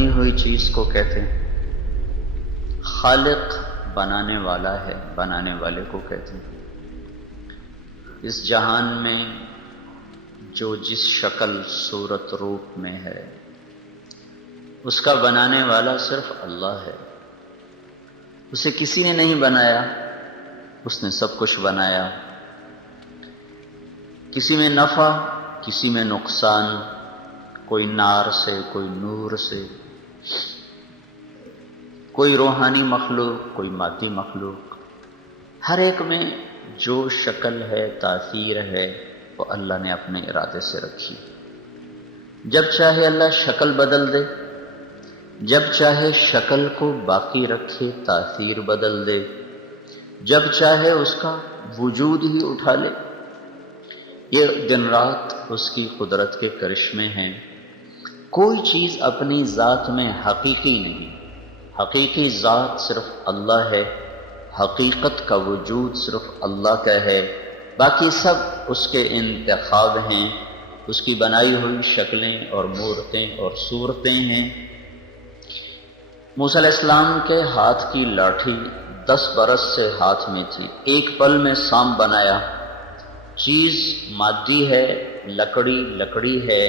بنی ہوئی چیز کو کہتے ہیں، خالق بنانے والا ہے، بنانے والے کو کہتے ہیں۔ اس جہان میں جو جس شکل صورت روپ میں ہے اس کا بنانے والا صرف اللہ ہے، اسے کسی نے نہیں بنایا، اس نے سب کچھ بنایا۔ کسی میں نفع، کسی میں نقصان، کوئی نار سے، کوئی نور سے، کوئی روحانی مخلوق، کوئی مادی مخلوق، ہر ایک میں جو شکل ہے، تاثیر ہے، وہ اللہ نے اپنے ارادے سے رکھی۔ جب چاہے اللہ شکل بدل دے، جب چاہے شکل کو باقی رکھے، تاثیر بدل دے، جب چاہے اس کا وجود ہی اٹھا لے۔ یہ دن رات اس کی قدرت کے کرشمے ہیں۔ کوئی چیز اپنی ذات میں حقیقی نہیں، حقیقی ذات صرف اللہ ہے، حقیقت کا وجود صرف اللہ کا ہے، باقی سب اس کے انتخاب ہیں، اس کی بنائی ہوئی شکلیں اور مورتیں اور صورتیں ہیں۔ موسیٰ علیہ السلام کے ہاتھ کی لاٹھی 10 برس سے ہاتھ میں تھی، ایک پل میں سانپ بنایا۔ چیز مادی ہے، لکڑی ہے،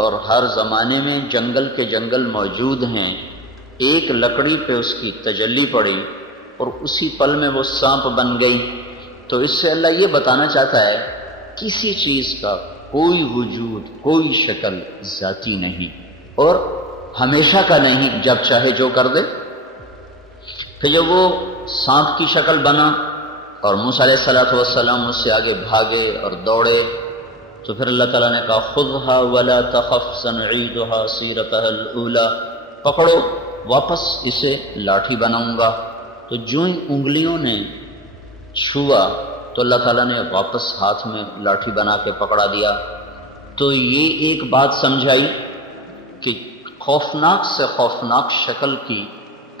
اور ہر زمانے میں جنگل کے جنگل موجود ہیں۔ ایک لکڑی پہ اس کی تجلی پڑی اور اسی پل میں وہ سانپ بن گئی۔ تو اس سے اللہ یہ بتانا چاہتا ہے کسی چیز کا کوئی وجود، کوئی شکل ذاتی نہیں اور ہمیشہ کا نہیں، جب چاہے جو کر دے۔ پھر جب وہ سانپ کی شکل بنا اور موسیٰ علیہ السلام اس سے آگے بھاگے اور دوڑے، تو پھر اللہ تعالیٰ نے کہا خذها ولا تخف سنعيدها سيرتها الاولى، پکڑو، واپس اسے لاٹھی بناؤں گا۔ تو جو ہی انگلیوں نے چھوا تو اللہ تعالیٰ نے واپس ہاتھ میں لاٹھی بنا کے پکڑا دیا۔ تو یہ ایک بات سمجھائی کہ خوفناک سے خوفناک شکل کی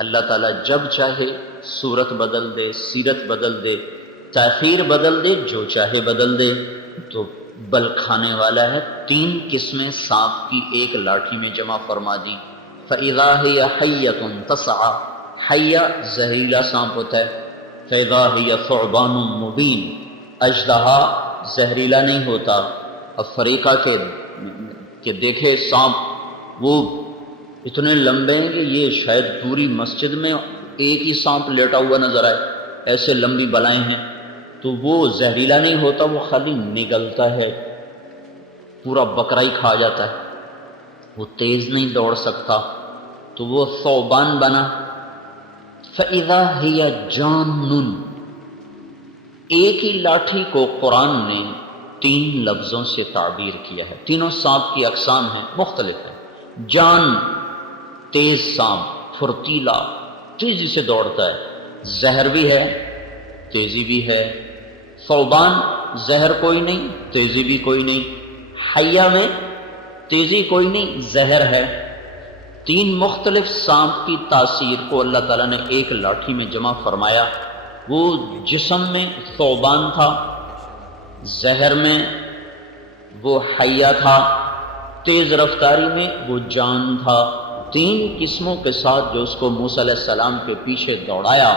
اللہ تعالیٰ جب چاہے صورت بدل دے، سیرت بدل دے، تاثیر بدل دے، جو چاہے بدل دے۔ تو بل کھانے والا ہے، 3 قسمیں سانپ کی ایک لاٹھی میں جمع فرما دی۔ فَإِذَا هِيَ حَيَّةٌ تَسْعَىٰ، حیہ زہریلا سانپ ہوتا ہے۔ فَإِذَا هِيَ ثُعْبَانٌ مُبِينٌ، اژدہا زہریلا نہیں ہوتا۔ افریقہ کے دیکھے سانپ وہ اتنے لمبے ہیں کہ یہ شاید پوری مسجد میں ایک ہی سانپ لیٹا ہوا نظر آئے، ایسے لمبی بلائیں ہیں۔ تو وہ زہریلا نہیں ہوتا، وہ خالی نگلتا ہے، پورا بکرا ہی کھا جاتا ہے، وہ تیز نہیں دوڑ سکتا۔ تو وہ ثعبان بنا۔ فَإِذَا هِيَ جَانٌّ، ایک ہی لاٹھی کو قرآن نے 3 لفظوں سے تعبیر کیا ہے۔ تینوں سانپ کی اقسام ہیں، مختلف ہیں۔ جان، تیز سانپ، پھرتیلا، تیزی سے دوڑتا ہے، زہر بھی ہے، تیزی بھی ہے۔ ثعبان، زہر کوئی نہیں، تیزی بھی کوئی نہیں۔ حیہ میں تیزی کوئی نہیں، زہر ہے۔ 3 مختلف سانپ کی تاثیر کو اللہ تعالیٰ نے ایک لاٹھی میں جمع فرمایا۔ وہ جسم میں ثعبان تھا، زہر میں وہ حیہ تھا، تیز رفتاری میں وہ جان تھا۔ 3 قسموں کے ساتھ جو اس کو موسیٰ علیہ السلام کے پیچھے دوڑایا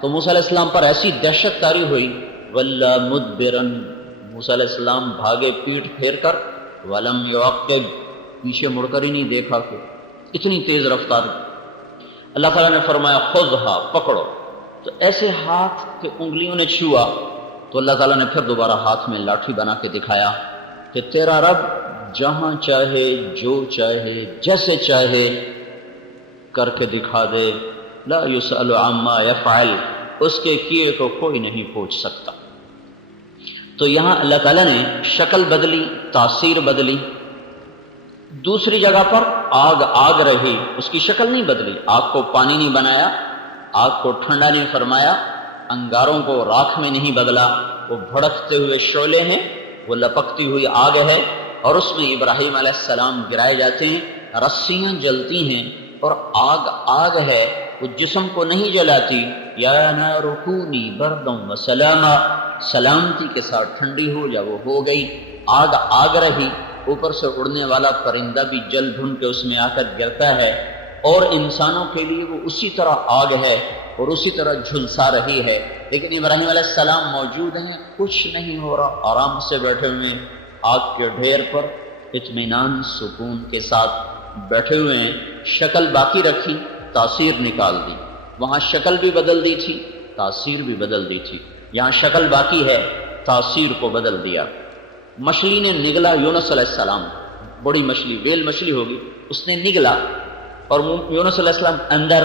تو موسیٰ علیہ السلام پر ایسی دہشت طاری ہوئی، وَلَّا مُدْبِرًا، موسیٰ علیہ السلام بھاگے پیٹھ پھیر کر، وَلَمْ يُعَقِّبْ، پیچھے مڑ کر ہی نہیں دیکھا کہ اتنی تیز رفتار۔ اللہ تعالیٰ نے فرمایا خُذْهَا، پکڑو۔ تو ایسے ہاتھ کے انگلیوں نے چھوا تو اللہ تعالیٰ نے پھر دوبارہ ہاتھ میں لاٹھی بنا کے دکھایا کہ تیرا رب جہاں چاہے، جو چاہے، جیسے چاہے کر کے دکھا دے۔ لا يسأل عما يفعل، اس کے کیے کو کوئی نہیں پوچھ سکتا۔ تو یہاں اللہ تعالیٰ نے شکل بدلی، تاثیر بدلی۔ دوسری جگہ پر آگ رہی، اس کی شکل نہیں بدلی۔ آگ کو پانی نہیں بنایا، آگ کو ٹھنڈا نہیں فرمایا، انگاروں کو راکھ میں نہیں بدلا۔ وہ بھڑکتے ہوئے شعلے ہیں، وہ لپکتی ہوئی آگ ہے، اور اس میں ابراہیم علیہ السلام گرائے جاتے ہیں، رسیاں جلتی ہیں، اور آگ ہے، وہ جسم کو نہیں جلاتی۔ یا نار کونی بردا وسلاما، سلامتی کے ساتھ ٹھنڈی ہو جا، وہ ہو گئی۔ آگ رہی، اوپر سے اڑنے والا پرندہ بھی جل بھن کے اس میں آ کر گرتا ہے، اور انسانوں کے لیے وہ اسی طرح آگ ہے اور اسی طرح جھلسا رہی ہے، لیکن ابراہیم علیہ السلام موجود ہیں، کچھ نہیں ہو رہا، آرام سے بیٹھے ہوئے ہیں آگ کے ڈھیر پر، اطمینان سکون کے ساتھ بیٹھے ہوئے ہیں۔ شکل باقی رکھی، تاثیر نکال دی، وہاں شکل بھی بدل دی تھی، تاثیر بھی بدل دی تھی، یہاں شکل باقی ہے، تاثیر کو بدل دیا۔ مچھلی نے نگلا یونس علیہ السلام، بڑی مچھلی، ویل مچھلی ہوگی، اس نے نگلا اور یونس علیہ السلام اندر۔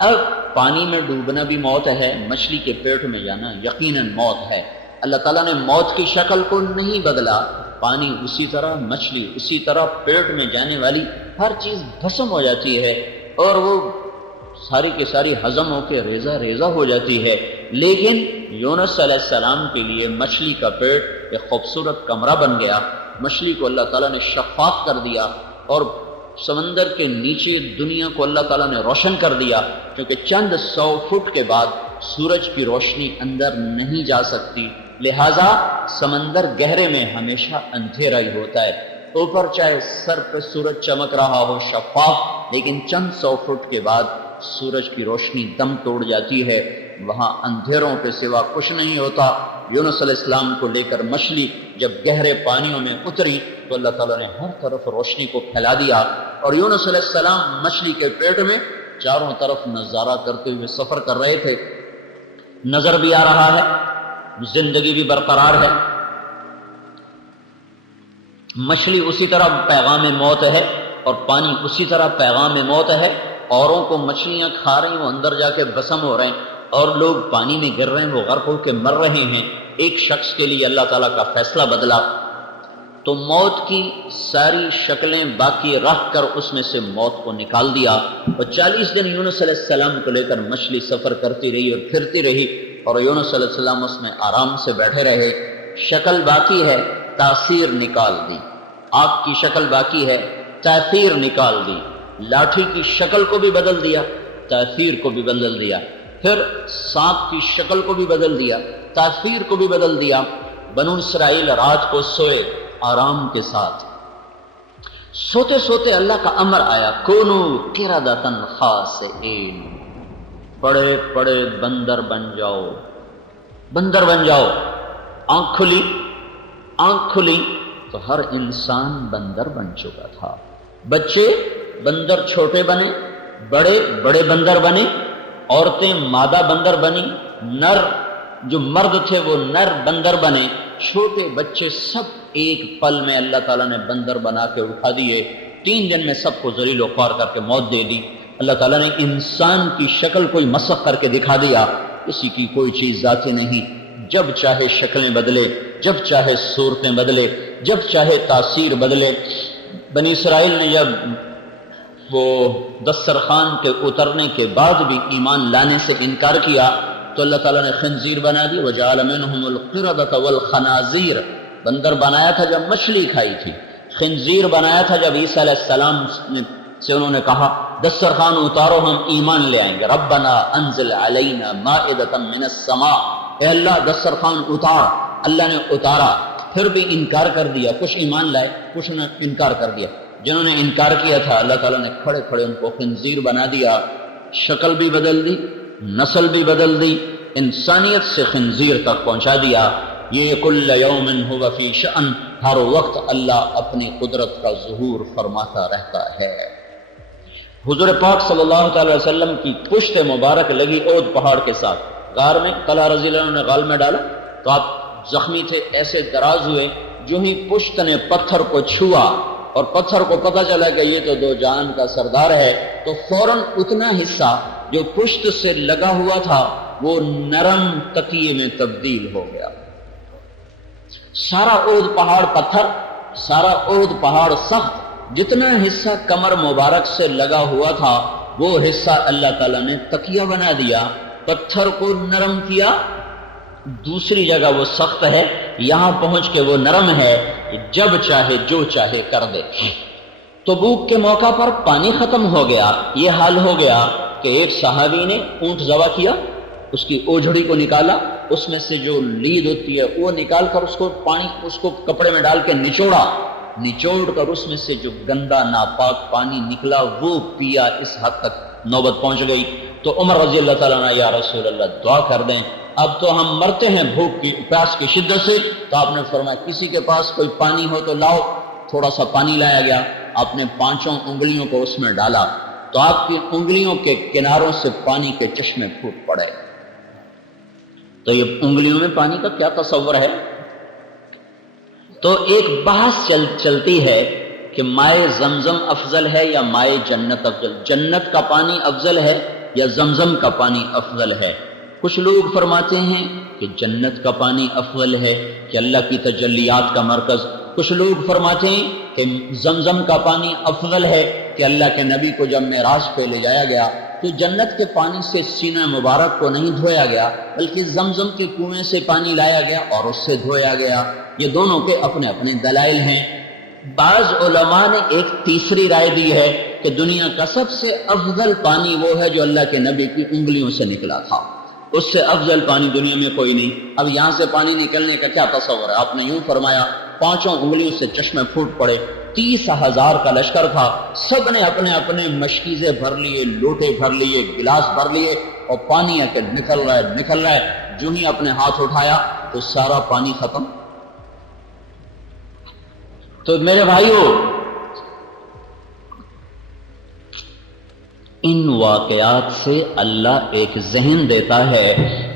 اب پانی میں ڈوبنا بھی موت ہے، مچھلی کے پیٹ میں جانا یقیناً موت ہے۔ اللہ تعالیٰ نے موت کی شکل کو نہیں بدلا، پانی اسی طرح، مچھلی اسی طرح، پیٹ میں جانے والی ہر چیز بھسم ہو جاتی ہے اور وہ ساری کی ساری ہضم ہو کے ریزہ ریزہ ہو جاتی ہے۔ لیکن یونس علیہ السلام کے لیے مچھلی کا پیٹ ایک خوبصورت کمرہ بن گیا، مچھلی کو اللہ تعالیٰ نے شفاف کر دیا اور سمندر کے نیچے دنیا کو اللہ تعالیٰ نے روشن کر دیا، کیونکہ چند 100 فٹ کے بعد سورج کی روشنی اندر نہیں جا سکتی، لہٰذا سمندر گہرے میں ہمیشہ اندھیرا ہی ہوتا ہے۔ اوپر چاہے سر پہ سورج چمک رہا ہو شفاف، لیکن چند 100 فٹ کے بعد سورج کی روشنی دم توڑ جاتی ہے، وہاں اندھیروں کے سوا کچھ نہیں ہوتا۔ یونس علیہ السلام کو لے کر مچھلی جب گہرے پانیوں میں اتری تو اللہ تعالیٰ نے ہر طرف روشنی کو پھیلا دیا، اور یونس علیہ السلام مچھلی کے پیٹ میں چاروں طرف نظارہ کرتے ہوئے سفر کر رہے تھے، نظر بھی آ رہا ہے، زندگی بھی برقرار ہے۔ مچھلی اسی طرح پیغام موت ہے اور پانی اسی طرح پیغام موت ہے۔ اوروں کو مچھلیاں کھا رہی ہیں، وہ اندر جا کے بسم ہو رہے ہیں، اور لوگ پانی میں گر رہے ہیں، وہ غرق ہو کے مر رہے ہیں۔ ایک شخص کے لیے اللہ تعالیٰ کا فیصلہ بدلا تو موت کی ساری شکلیں باقی رکھ کر اس میں سے موت کو نکال دیا، اور 40 دن یونس علیہ السلام کو لے کر مچھلی سفر کرتی رہی اور پھرتی رہی، اور یونس علیہ السلام اس میں آرام سے بیٹھے رہے۔ شکل باقی ہے، تاثیر نکال دی، آگ کی شکل باقی ہے، تاثیر نکال دی، لاٹھی کی شکل کو بھی بدل دیا، تاثیر کو بھی بدل دیا، پھر سانپ کی شکل کو بھی بدل دیا، تاثیر کو بھی بدل دیا۔ بنو اسرائیل رات کو سوئے آرام کے ساتھ، سوتے سوتے اللہ کا امر آیا، کونو قردۃ خاسئین، پڑے پڑے بندر بن جاؤ، بندر بن جاؤ۔ آنکھ کھلی تو ہر انسان بندر بن چکا تھا، بچے بندر چھوٹے بنے، بڑے بڑے بندر بنے، عورتیں مادہ بندر بنی، نر جو مرد تھے وہ نر بندر بنے، چھوٹے بچے سب ایک پل میں اللہ تعالیٰ نے بندر بنا کے اٹھا دیے۔ 3 دن میں سب کو ذلیل و خوار کر کے موت دے دی۔ اللہ تعالیٰ نے انسان کی شکل کوئی مسخ کر کے دکھا دیا، کسی کی کوئی چیز ذاتی نہیں، جب چاہے شکلیں بدلے، جب چاہے صورتیں بدلے، جب چاہے تاثیر بدلے۔ بنی اسرائیل نے جب وہ دسترخوان کے اترنے کے بعد بھی ایمان لانے سے انکار کیا تو اللہ تعالیٰ نے خنزیر بنا دی، وَجَعَلَ مِنْهُمُ الْقِرَدَةَ وَالْخَنَازِيرَ، بندر بنایا تھا جب مچھلی کھائی تھی، خنزیر بنایا تھا جب عیسیٰ علیہ السلام سے انہوں نے کہا دسترخوان اتارو ہم ایمان لے آئیں گے، ربنا انزل علینا مائدۃ من السماء، اے اللہ دسترخوان اتار۔ اللہ نے اتارا، پھر بھی انکار کر دیا، کچھ ایمان لائے، کچھ نے انکار کر دیا۔ جنہوں نے انکار کیا تھا اللہ تعالیٰ نے کھڑے کھڑے ان کو خنزیر بنا دیا، شکل بھی بدل دی، نسل بھی بدل دی، انسانیت سے خنزیر تک پہنچا دیا۔ یہ کل یوم هو فی شأن، ہر وقت اللہ اپنی قدرت کا ظہور فرماتا رہتا ہے۔ حضور پاک صلی اللہ تعالی وسلم کی پشت مبارک لگی اود پہاڑ کے ساتھ، غار میں طلحہ رضی اللہ عنہ نے غال میں ڈالا تو آپ زخمی تھے، ایسے دراز ہوئے، جو ہی پشت نے پتھر کو چھوا اور پتھر کو پتہ چلا کہ یہ تو 2 جہان کا سردار ہے، تو فوراً اتنا حصہ جو پشت سے لگا ہوا تھا وہ نرم تکیے میں تبدیل ہو گیا۔ سارا اود پہاڑ پتھر، سارا اود پہاڑ سخت، جتنا حصہ کمر مبارک سے لگا ہوا تھا وہ حصہ اللہ تعالیٰ نے تکیہ بنا دیا، پتھر کو نرم کیا۔ دوسری جگہ وہ سخت ہے، یہاں پہنچ کے وہ نرم ہے، جب چاہے جو چاہے کر دے۔ تبوک کے موقع پر پانی ختم ہو گیا، یہ حال ہو گیا کہ ایک صحابی نے اونٹ ذبح کیا، اس کی اوجھڑی کو نکالا، اس میں سے جو لید ہوتی ہے وہ نکال کر اس کو پانی، اس کو کپڑے میں ڈال کے نچوڑا، نچوڑ کر اس میں سے جو گندا ناپاک پانی نکلا وہ پیا، اس حد تک نوبت پہنچ گئی۔ تو عمر رضی اللہ تعالیٰ عنہ، یا رسول اللہ دعا کر دیں، اب تو ہم مرتے ہیں بھوک کی پیاس کی شدت سے۔ تو آپ نے فرمایا کسی کے پاس کوئی پانی ہو تو لاؤ۔ تھوڑا سا پانی لایا گیا، آپ نے 5 انگلیوں کو اس میں ڈالا تو آپ کی انگلیوں کے کناروں سے پانی کے چشمے پھوٹ پڑے۔ تو یہ انگلیوں میں پانی کا کیا تصور ہے؟ تو ایک بحث چلتی ہے کہ مائے زمزم افضل ہے یا مائے جنت افضل، جنت کا پانی افضل ہے یا زمزم کا پانی افضل ہے؟ کچھ لوگ فرماتے ہیں کہ جنت کا پانی افضل ہے کہ اللہ کی تجلیات کا مرکز، کچھ لوگ فرماتے ہیں کہ زمزم کا پانی افضل ہے کہ اللہ کے نبی کو جب معراج پہ لے جایا گیا تو جنت کے پانی سے سینہ مبارک کو نہیں دھویا گیا بلکہ زمزم کے کنویں سے پانی لایا گیا اور اس سے دھویا گیا۔ یہ دونوں کے اپنے اپنے دلائل ہیں۔ بعض علماء نے ایک تیسری رائے دی ہے کہ دنیا کا سب سے افضل پانی وہ ہے جو اللہ کے نبی کی انگلیوں سے نکلا تھا، اس سے افضل پانی دنیا میں کوئی نہیں۔ اب یہاں سے پانی نکلنے کا کیا تصور ہے؟ آپ نے یوں فرمایا 5 انگلیوں سے چشمے پھوٹ پڑے، 30,000 کا لشکر تھا، سب نے اپنے اپنے مشکیزیں بھر لیے، لوٹے بھر لیے، گلاس بھر لیے، اور پانی کے نکل رہا ہے۔ جو ہی اپنے ہاتھ اٹھایا تو سارا پانی ختم۔ تو میرے بھائیو، ان واقعات سے اللہ ایک ذہن دیتا ہے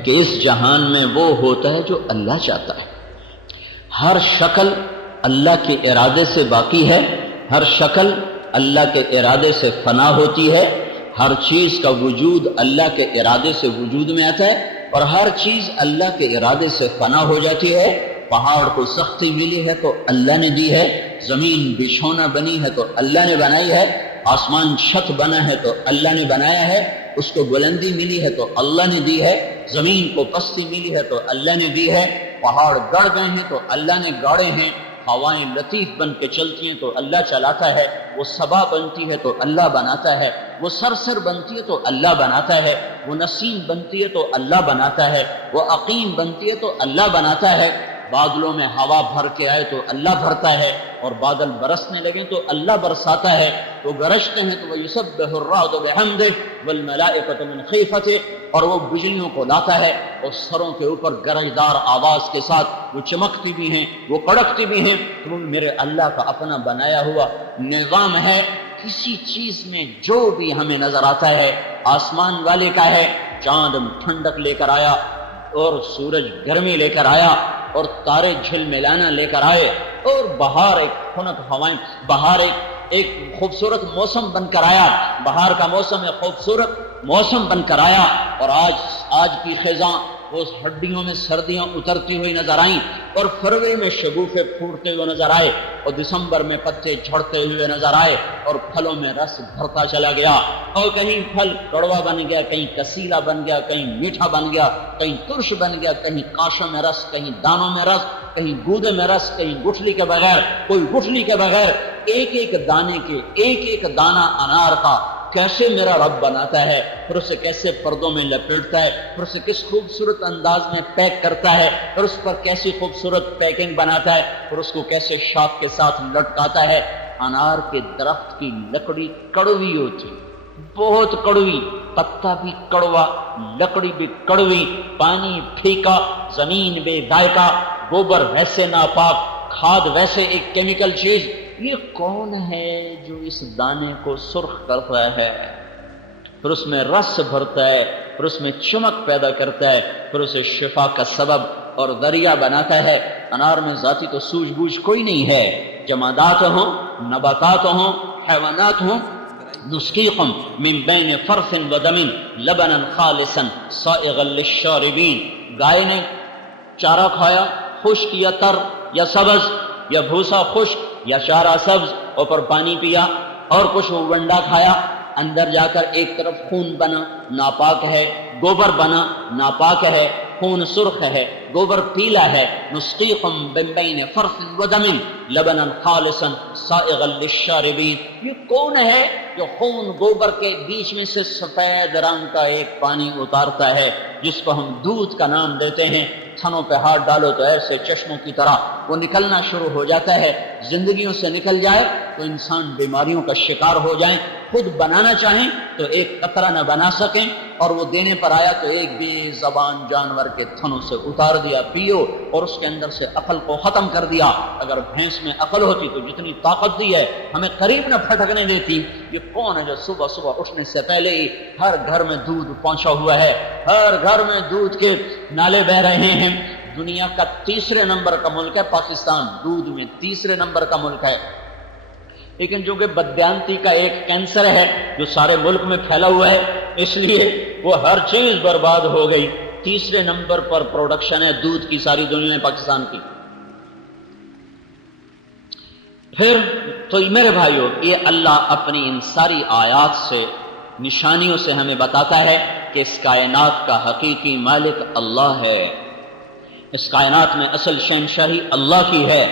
کہ اس جہان میں وہ ہوتا ہے جو اللہ چاہتا ہے۔ ہر شکل اللہ کے ارادے سے باقی ہے، ہر شکل اللہ کے ارادے سے فنا ہوتی ہے، ہر چیز کا وجود اللہ کے ارادے سے وجود میں آتا ہے، اور ہر چیز اللہ کے ارادے سے فنا ہو جاتی ہے۔ پہاڑ کو سختی ملی ہے تو اللہ نے دی ہے، زمین بچھونا بنی ہے تو اللہ نے بنائی ہے، آسمان چھت بنا ہے تو اللہ نے بنایا ہے، اس کو بلندی ملی ہے تو اللہ نے دی ہے، زمین کو پستی ملی ہے تو اللہ نے دی ہے، پہاڑ گڑ گئے ہیں تو اللہ نے گاڑے ہیں، ہوائیں لطیف بن کے چلتی ہیں تو اللہ چلاتا ہے، وہ صبا بنتی ہے تو اللہ بناتا ہے، وہ سرسر بنتی ہے تو اللہ بناتا ہے، وہ نسیم بنتی ہے تو اللہ بناتا ہے، وہ عقیم بنتی ہے تو اللہ بناتا ہے۔ بادلوں میں ہوا بھر کے آئے تو اللہ بھرتا ہے، اور بادل برسنے لگے تو اللہ برساتا ہے، وہ گرجتے ہیں تو وَيُسَبِّحُ الرَّعْدُ بِحَمْدِهِ وَالْمَلَائِكَةُ مِنْ خِيفَتِهِ، اور وہ بجلیوں کو لاتا ہے اور سروں کے اوپر گرجدار آواز کے ساتھ وہ چمکتی بھی ہیں، وہ کڑکتی بھی ہیں۔ تو میرے اللہ کا اپنا بنایا ہوا نظام ہے۔ کسی چیز میں جو بھی ہمیں نظر آتا ہے آسمان والے کا ہے، چاند ٹھنڈک لے کر آیا اور سورج گرمی لے کر آیا اور تارے جھل ملانا لے کر آئے، اور بہار ایک خنک ہوائیں، بہار ایک خوبصورت موسم بن کر آیا، بہار کا موسم ایک خوبصورت موسم بن کر آیا، اور آج کی خزاں اس ہڈیوں میں سردیاں اترتی ہوئی نظر آئیں، اور فروری میں شگوفے پھوٹتے ہوئے نظر آئے، اور دسمبر میں پتے جھڑتے ہوئے نظر آئے، اور پھلوں میں رس بھرتا چلا گیا، اور کہیں پھل کڑوا بن گیا، کہیں کسیلا بن گیا، کہیں میٹھا بن گیا، کہیں ترش بن گیا، کہیں کاشوں میں رس، کہیں دانوں میں رس، کہیں گودے میں رس، کہیں گٹھلی کے بغیر، کوئی گٹھلی کے بغیر، ایک ایک دانے کے ایک ایک دانہ انار کا کیسے میرا رب بناتا ہے، پھر اسے کیسے پردوں میں لپیٹتا ہے، پھر اسے کس خوبصورت انداز میں پیک کرتا ہے، پھر اس پر کیسی خوبصورت پیکنگ بناتا ہے، پھر اس کو کیسے شاخ کے ساتھ لٹکاتا ہے۔ انار کے درخت کی لکڑی کڑوی ہوتی، بہت کڑوی، پتا بھی کڑوا، لکڑی بھی کڑوی، پانی پھیکا، زمین بے ذائقہ، گوبر ویسے ناپاک، کھاد ویسے ایک کیمیکل چیز۔ یہ کون ہے جو اس دانے کو سرخ کرتا ہے، پھر اس میں رس بھرتا ہے، پھر اس میں چمک پیدا کرتا ہے، پھر اسے شفا کا سبب اور ذریعہ بناتا ہے۔ انار میں ذاتی تو سوجھ بوجھ کوئی نہیں ہے، جمادات ہوں، نباتات ہوں، حیوانات ہوں، نسقیکم من بین فرث ودم لبنا خالصا سائغا للشاربین۔ گائے نے چارہ کھایا، خشک یا تر یا سبز، یا بھوسا خشک یا چارہ سبز، اوپر پانی پیا، اور کچھ ونڈا کھایا، اندر جا کر ایک طرف خون بنا، ناپاک ہے، گوبر بنا، ناپاک ہے، خون سرخ ہے، گوبر پیلا ہے۔ نسقیکم من بین فرث ودم لبنا خالصا سائغا للشاربین۔ یہ کون ہے جو خون گوبر کے بیچ میں سے سفید رنگ کا ایک پانی اتارتا ہے، جس کو ہم دودھ کا نام دیتے ہیں؟ تھنوں پہ ہاتھ ڈالو تو ایسے چشموں کی طرح وہ نکلنا شروع ہو جاتا ہے۔ زندگیوں سے نکل جائے تو انسان بیماریوں کا شکار ہو جائیں، خود بنانا چاہیں تو ایک قطرہ نہ بنا سکیں، اور وہ دینے پر آیا تو ایک بھی زبان جانور کے تھنوں سے اتار دیا، پیو، اور اس کے اندر سے عقل کو ختم کر دیا۔ اگر بھینس میں عقل ہوتی تو جتنی طاقت دی ہے ہمیں قریب نہ پھٹکنے دیتی۔ یہ کون ہے جو صبح صبح اٹھنے سے پہلے ہی ہر گھر میں دودھ پہنچا ہوا ہے، ہر گھر میں دودھ کے نالے بہ رہے ہیں؟ دنیا کا تیسرے نمبر کا ملک ہے پاکستان، دودھ میں تیسرے نمبر کا ملک ہے، لیکن جو کہ بددیانتی کا ایک کینسر ہے جو سارے ملک میں پھیلا ہوا ہے، اس لیے وہ ہر چیز برباد ہو گئی۔ تیسرے نمبر پر پروڈکشن ہے دودھ کی ساری دنیا میں پاکستان کی۔ پھر تو میرے بھائیو، یہ اللہ اپنی ان ساری آیات سے، نشانیوں سے ہمیں بتاتا ہے کہ اس کائنات کا حقیقی مالک اللہ ہے، اس کائنات میں اصل شہنشاہی اللہ کی ہے۔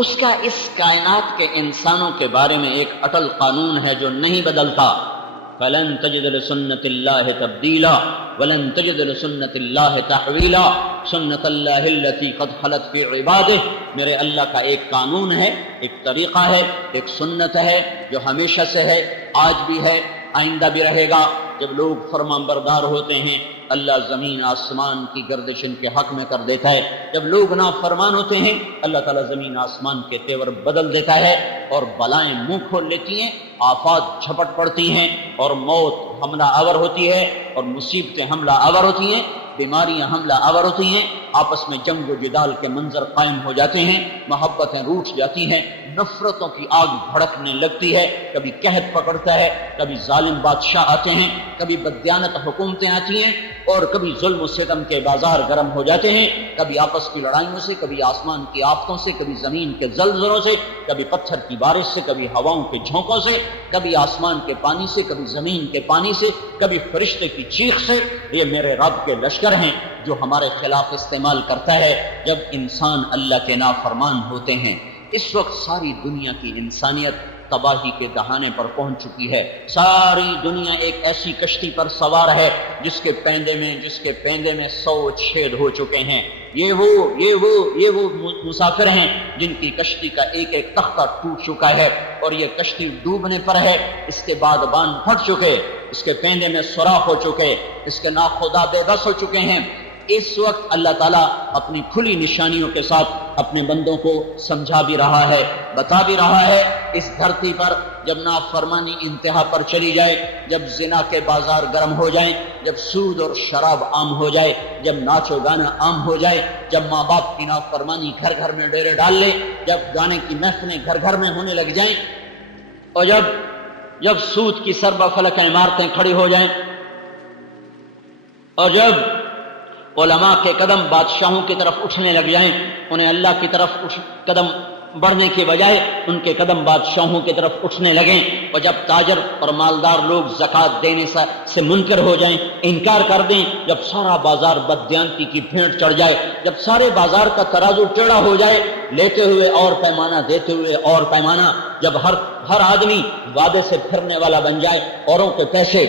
اس کا اس کائنات کے انسانوں کے بارے میں ایک اٹل قانون ہے جو نہیں بدلتا۔ فَلَن تَجِدَ لِسُنَّتِ اللَّهِ تَبْدِيلًا وَلَن تَجِدَ لِسُنَّتِ اللَّهِ تَحْوِيلًا سُنَّتَ اللَّهِ الَّتِي قَدْ خَلَتْ فِي عِبَادِهِ۔ میرے اللہ کا ایک قانون ہے، ایک طریقہ ہے، ایک سنت ہے جو ہمیشہ سے ہے، آج بھی ہے، آئندہ بھی رہے گا۔ جب لوگ فرمان بردار ہوتے ہیں اللہ زمین آسمان کی گردش ان کے حق میں کر دیتا ہے، جب لوگ نافرمان ہوتے ہیں اللہ تعالیٰ زمین آسمان کے تیور بدل دیتا ہے، اور بلائیں منہ کھول لیتی ہیں، آفات جھپٹ پڑتی ہیں، اور موت حملہ آور ہوتی ہے، اور مصیبتیں حملہ آور ہوتی ہیں، بیماریاں حملہ آور ہوتی ہیں، آپس میں جنگ و جدال کے منظر قائم ہو جاتے ہیں، محبتیں روٹھ جاتی ہیں، نفرتوں کی آگ بھڑکنے لگتی ہے، کبھی قحط پکڑتا ہے، کبھی ظالم بادشاہ آتے ہیں، کبھی بددیانت حکومتیں آتی ہیں، اور کبھی ظلم و ستم کے بازار گرم ہو جاتے ہیں، کبھی آپس کی لڑائیوں سے، کبھی آسمان کی آفتوں سے، کبھی زمین کے زلزلوں سے، کبھی پتھر کی بارش سے، کبھی ہواؤں کے جھونکوں سے، کبھی آسمان کے پانی سے، کبھی زمین کے پانی سے، کبھی فرشتے کی چیخ سے۔ یہ میرے رب کے لشکر ہیں جو ہمارے خلاف استعمال کرتا ہے جب انسان اللہ کے نافرمان ہوتے ہیں۔ اس وقت ساری دنیا کی انسانیت تباہی کے دہانے پر پہنچ چکی ہے۔ ساری دنیا ایک ایسی کشتی پر سوار ہے جس کے پیندے میں 100 چھید ہو چکے ہیں۔ یہ وہ مسافر ہیں جن کی کشتی کا ایک ایک تختہ ٹوٹ چکا ہے، اور یہ کشتی ڈوبنے پر ہے، اس کے بعد باندھ پھٹ چکے، اس کے پیندے میں سوراخ ہو چکے، اس کے ناخدا بے بس ہو چکے ہیں۔ اس وقت اللہ تعالیٰ اپنی کھلی نشانیوں کے ساتھ اپنے بندوں کو سمجھا بھی رہا ہے، بتا بھی رہا ہے۔ اس دھرتی پر جب نافرمانی انتہا پر چلی جائے، جب زنا کے بازار گرم ہو جائیں، جب سود اور شراب عام ہو جائے، جب ناچ و گانا عام ہو جائے، جب ماں باپ کی نافرمانی گھر گھر میں ڈیرے ڈال لے، جب گانے کی محفلیں گھر گھر میں ہونے لگ جائیں، اور جب سود کی سربہ فلک عمارتیں کھڑی ہو جائیں، اور جب علماء کے قدم بادشاہوں کی طرف اٹھنے لگ جائیں، انہیں اللہ کی طرف قدم بڑھنے کے بجائے ان کے قدم بادشاہوں کی طرف اٹھنے لگیں، اور جب تاجر اور مالدار لوگ زکوٰۃ دینے سے منکر ہو جائیں، انکار کر دیں، جب سارا بازار بددیانتی کی بھیڑ چڑھ جائے، جب سارے بازار کا ترازو ٹیڑھا ہو جائے، لیتے ہوئے اور پیمانہ، دیتے ہوئے اور پیمانہ، جب ہر آدمی وعدے سے پھرنے والا بن جائے، اوروں کے پیسے۔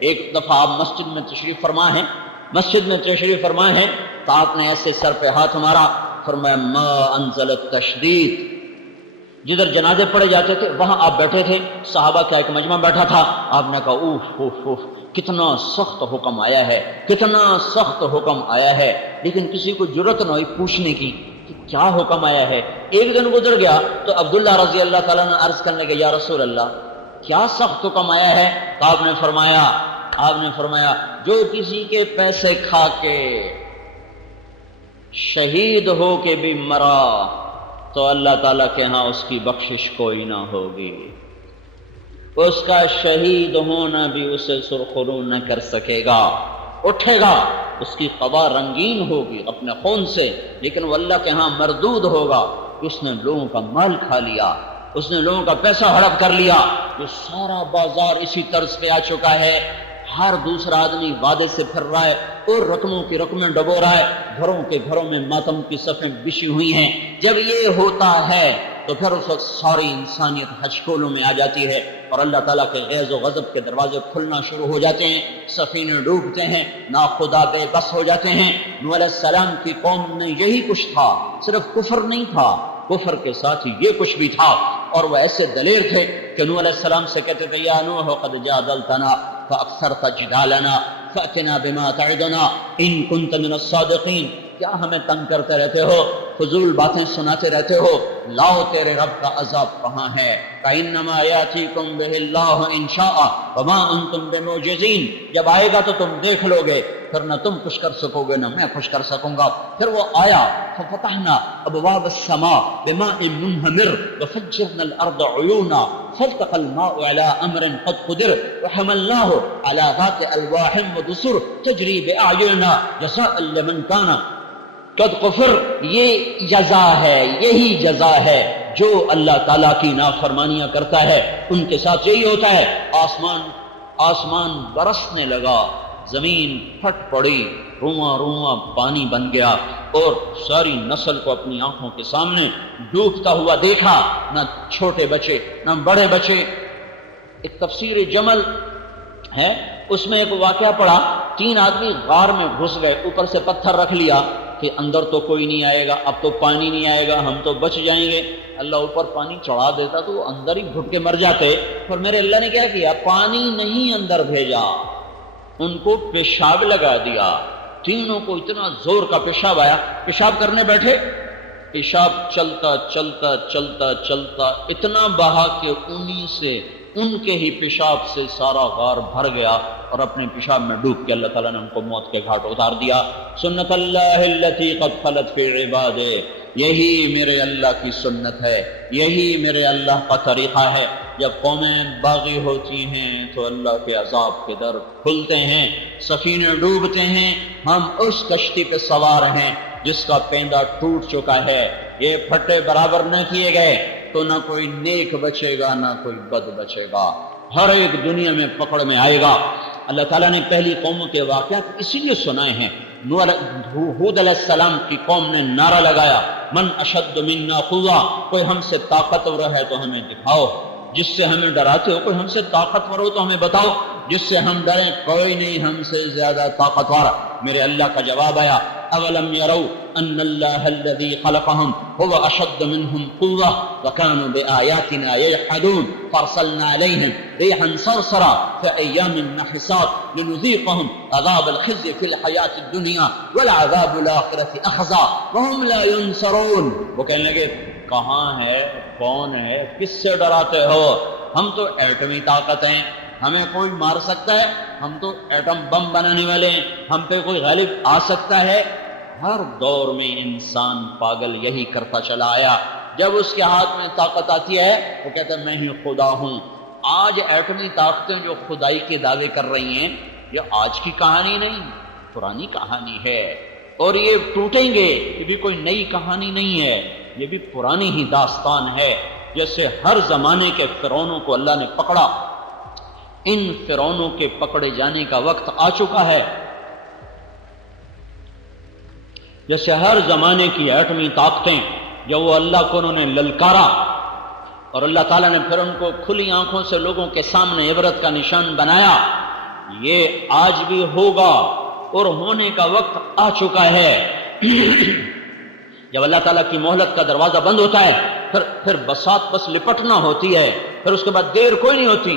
ایک دفعہ آپ مسجد میں تشریف فرما ہے تو آپ نے ایسے سر پہ ہاتھ مارا، فرمایا ما انزل التشدید۔ جدھر جنازے پڑے جاتے تھے وہاں آپ بیٹھے تھے، صحابہ کا ایک مجمع بیٹھا تھا، آپ نے کہا اوف اوف اوف، کتنا سخت حکم آیا ہے، کتنا سخت حکم آیا ہے، لیکن کسی کو جرأت نہ ہوئی پوچھنے کی کہ کیا حکم آیا ہے۔ ایک دن گزر گیا تو عبداللہ رضی اللہ تعالیٰ نے عرض کرنے لگے یا رسول اللہ کیا سخت حکم آیا ہے؟ تو آپ نے فرمایا جو کسی کے پیسے کھا کے شہید ہو کے بھی مرا تو اللہ تعالیٰ کے ہاں اس کی بخشش کوئی نہ ہوگی، اس کا شہید ہونا بھی اسے سرخرو نہ کر سکے گا، اٹھے گا، اس کی قبا رنگین ہوگی اپنے خون سے، لیکن وہ اللہ کے ہاں مردود ہوگا، اس نے لوگوں کا مال کھا لیا، اس نے لوگوں کا پیسہ ہڑپ کر لیا۔ جو سارا بازار اسی طرز پہ آ چکا ہے، ہر دوسرا آدمی وعدے سے پھر رہا ہے اور رقموں کی رقمیں ڈبو رہا ہے، گھروں میں ماتم کی صفیں بچھی ہوئی ہیں۔ جب یہ ہوتا ہے تو پھر اس وقت ساری انسانیت ہچکولوں میں آ جاتی ہے اور اللہ تعالیٰ کے غیظ و غضب کے دروازے کھلنا شروع ہو جاتے ہیں، سفینے ڈوبتے ہیں، ناخدا بے بس ہو جاتے ہیں۔ نوح علیہ السلام کی قوم میں یہی کچھ تھا، صرف کفر نہیں تھا، کفر کے ساتھ ہی یہ کچھ بھی تھا، اور وہ ایسے دلیر تھے کہ نوح علیہ السلام سے کہتے تھے یا نوح قد جادلتنا فاکثرت جدالنا فأتنا بما تعدنا ان کنت من الصادقین، کیا ہمیں تنگ کرتے رہتے ہو، فضول باتیں سناتے رہتے ہو، لاؤ تیرے رب کا عذاب کہاں ہے؟ فإنما یأتیکم بہ اللہ ان شاء وما انتم بمعجزین، جب آئے گا تو تم دیکھ لو گے، پھر نہ تم کچھ کر سکو گے نہ میں کچھ کر سکوں گا۔ پھر وہ آیا ففتحنا ابواب السماء بماء منہمر وفجرنا الارض عیونا فالتقى الماء على امر قد قدر وحملناه على ذات الواح ودسر تجری باعیننا جزاء لمن کان قد غفر۔ یہ جزا ہے، یہی جزا ہے جو اللہ تعالیٰ کی نافرمانیاں کرتا ہے ان کے ساتھ یہی ہوتا ہے۔ آسمان برسنے لگا، زمین پھٹ پڑی، رواں رواں پانی بن گیا، اور ساری نسل کو اپنی آنکھوں کے سامنے ڈوبتا ہوا دیکھا، نہ چھوٹے بچے نہ بڑے بچے۔ ایک تفسیر جمل ہے، اس میں ایک واقعہ پڑا، 3 آدمی غار میں گھس گئے، اوپر سے پتھر رکھ لیا کہ اندر تو کوئی نہیں آئے گا، اب تو پانی نہیں آئے گا، ہم تو بچ جائیں گے۔ اللہ اوپر پانی چڑھا دیتا تو وہ اندر ہی گھٹ کے مر جاتے، پر میرے اللہ نے کیا کیا، پانی نہیں اندر بھیجا، ان کو پیشاب لگا دیا۔ تینوں کو اتنا زور کا پیشاب آیا، پیشاب کرنے بیٹھے، پیشاب چلتا چلتا چلتا چلتا اتنا بہا کہ انہی سے، ان کے ہی پیشاب سے سارا غار بھر گیا، اور اپنے پیشاب میں ڈوب کے اللہ تعالیٰ نے ان کو موت کے گھاٹ اتار دیا۔ سنت اللہ التی قد خلت فی عبادہ، یہی میرے اللہ کی سنت ہے، یہی میرے اللہ کا طریقہ ہے۔ جب قومیں باغی ہوتی ہیں تو اللہ کے عذاب کے در کھلتے ہیں، سفینے ڈوبتے ہیں، ہم اس کشتی پہ سوار ہیں جس کا پیندہ ٹوٹ چکا ہے، یہ پھٹے برابر نہ کیے گئے تو نہ کوئی نیک بچے گا نہ کوئی بد بچے گا، ہر ایک دنیا میں پکڑ میں آئے گا۔ اللہ تعالیٰ نے پہلی قوموں کے واقعات اسی لیے سنائے ہیں۔ ہود علیہ السلام کی قوم نے نعرہ لگایا، من اشد منا قوہ، کوئی ہم سے طاقتور ہے تو ہمیں دکھاؤ، جس سے ہمیں ڈراتے ہو کوئی ہم سے طاقتور ہو تو ہمیں بتاؤ، جس سے ہم ڈریں کوئی نہیں ہم سے زیادہ طاقتور۔ میرے اللہ کا جواب آیا، اولم يروا ان اللہ الذي خلقهم هو اشد منهم قوة وكانوا بآياتنا يجحدون فارسلنا عليهم ريحا صرصرا في ايام نحسات لنذيقهم عذاب الخزي في الحياة الدنيا والعذاب الآخرة اخزى وهم لا ينصرون۔ وہ کہنے لگے کہاں ہے، کون ہے، کس سے ڈراتے ہو، ہم تو ایٹمی طاقت ہیں، ہمیں کوئی مار سکتا ہے، ہم تو ایٹم بم بنانے والے ہیں، ہم پہ کوئی غالب آ سکتا ہے۔ ہر دور میں انسان پاگل یہی کرتا چلا آیا، جب اس کے ہاتھ میں طاقت آتی ہے وہ کہتا ہے میں ہی خدا ہوں۔ آج ایٹمی طاقتیں جو خدائی کے دعوے کر رہی ہیں، یہ آج کی کہانی نہیں، پرانی کہانی ہے، اور یہ ٹوٹیں گے، یہ بھی کوئی نئی کہانی نہیں ہے، یہ بھی پرانی ہی داستان ہے۔ جیسے ہر زمانے کے فرعونوں کو اللہ نے پکڑا، ان فرعونوں کے پکڑے جانے کا وقت آ چکا ہے۔ جیسے ہر زمانے کی ایٹمی طاقتیں جو وہ اللہ کو انہوں نے للکارا، اور اللہ تعالیٰ نے پھر ان کو کھلی آنکھوں سے لوگوں کے سامنے عبرت کا نشان بنایا، یہ آج بھی ہوگا اور ہونے کا وقت آ چکا ہے۔ جب اللہ تعالیٰ کی مہلت کا دروازہ بند ہوتا ہے پھر بساط بس لپٹنا ہوتی ہے، پھر اس کے بعد دیر کوئی نہیں ہوتی۔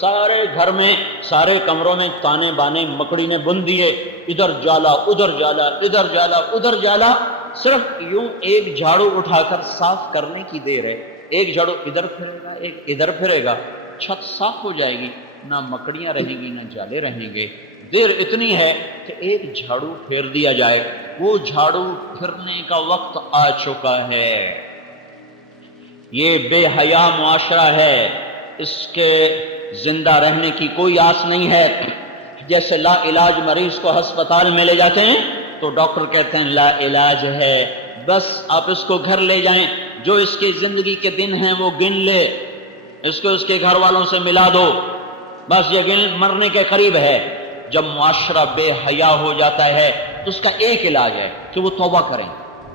سارے گھر میں، سارے کمروں میں تانے بانے مکڑی نے بن دیے، ادھر جالا ادھر جالا، ادھر جالا ادھر جالا، صرف یوں ایک جھاڑو اٹھا کر صاف کرنے کی دیر ہے، ایک جھاڑو ادھر پھرے گا ایک ادھر پھرے گا، چھت صاف ہو جائے گی، نہ مکڑیاں رہیں گی نہ جالے رہیں گے۔ دیر اتنی ہے کہ ایک جھاڑو پھیر دیا جائے، وہ جھاڑو پھرنے کا وقت آ چکا ہے۔ یہ بے حیا معاشرہ ہے، اس کے زندہ رہنے کی کوئی آس نہیں ہے۔ جیسے لا علاج مریض کو ہسپتال میں لے جاتے ہیں تو ڈاکٹر کہتے ہیں لا علاج ہے، بس آپ اس کو گھر لے جائیں، جو اس کی زندگی کے دن ہیں وہ گن لے، اس کو اس کے گھر والوں سے ملا دو، بس یہ مرنے کے قریب ہے۔ جب معاشرہ بے حیا ہو جاتا ہے تو اس کا ایک علاج ہے کہ وہ توبہ کریں،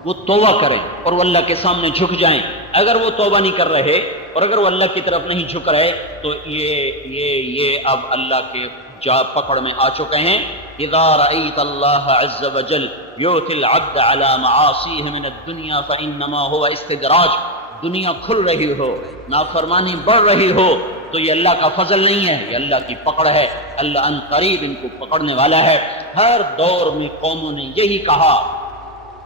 وہ توبہ کریں اور وہ اللہ کے سامنے جھک جائیں۔ اگر وہ توبہ نہیں کر رہے اور اگر وہ اللہ کی طرف نہیں جھک رہے تو یہ اب اللہ کے پکڑ میں آ چکے ہیں. اذا رأيت الله عز وجل يؤتي العبد على معاصيه من الدنيا فانما هو استدراج. دنیا کھل رہی ہو، نافرمانی بڑھ رہی ہو تو یہ اللہ کا فضل نہیں ہے، یہ اللہ کی پکڑ ہے. اللہ ان قریب ان کو پکڑنے والا ہے. ہر دور میں قوموں نے یہی کہا،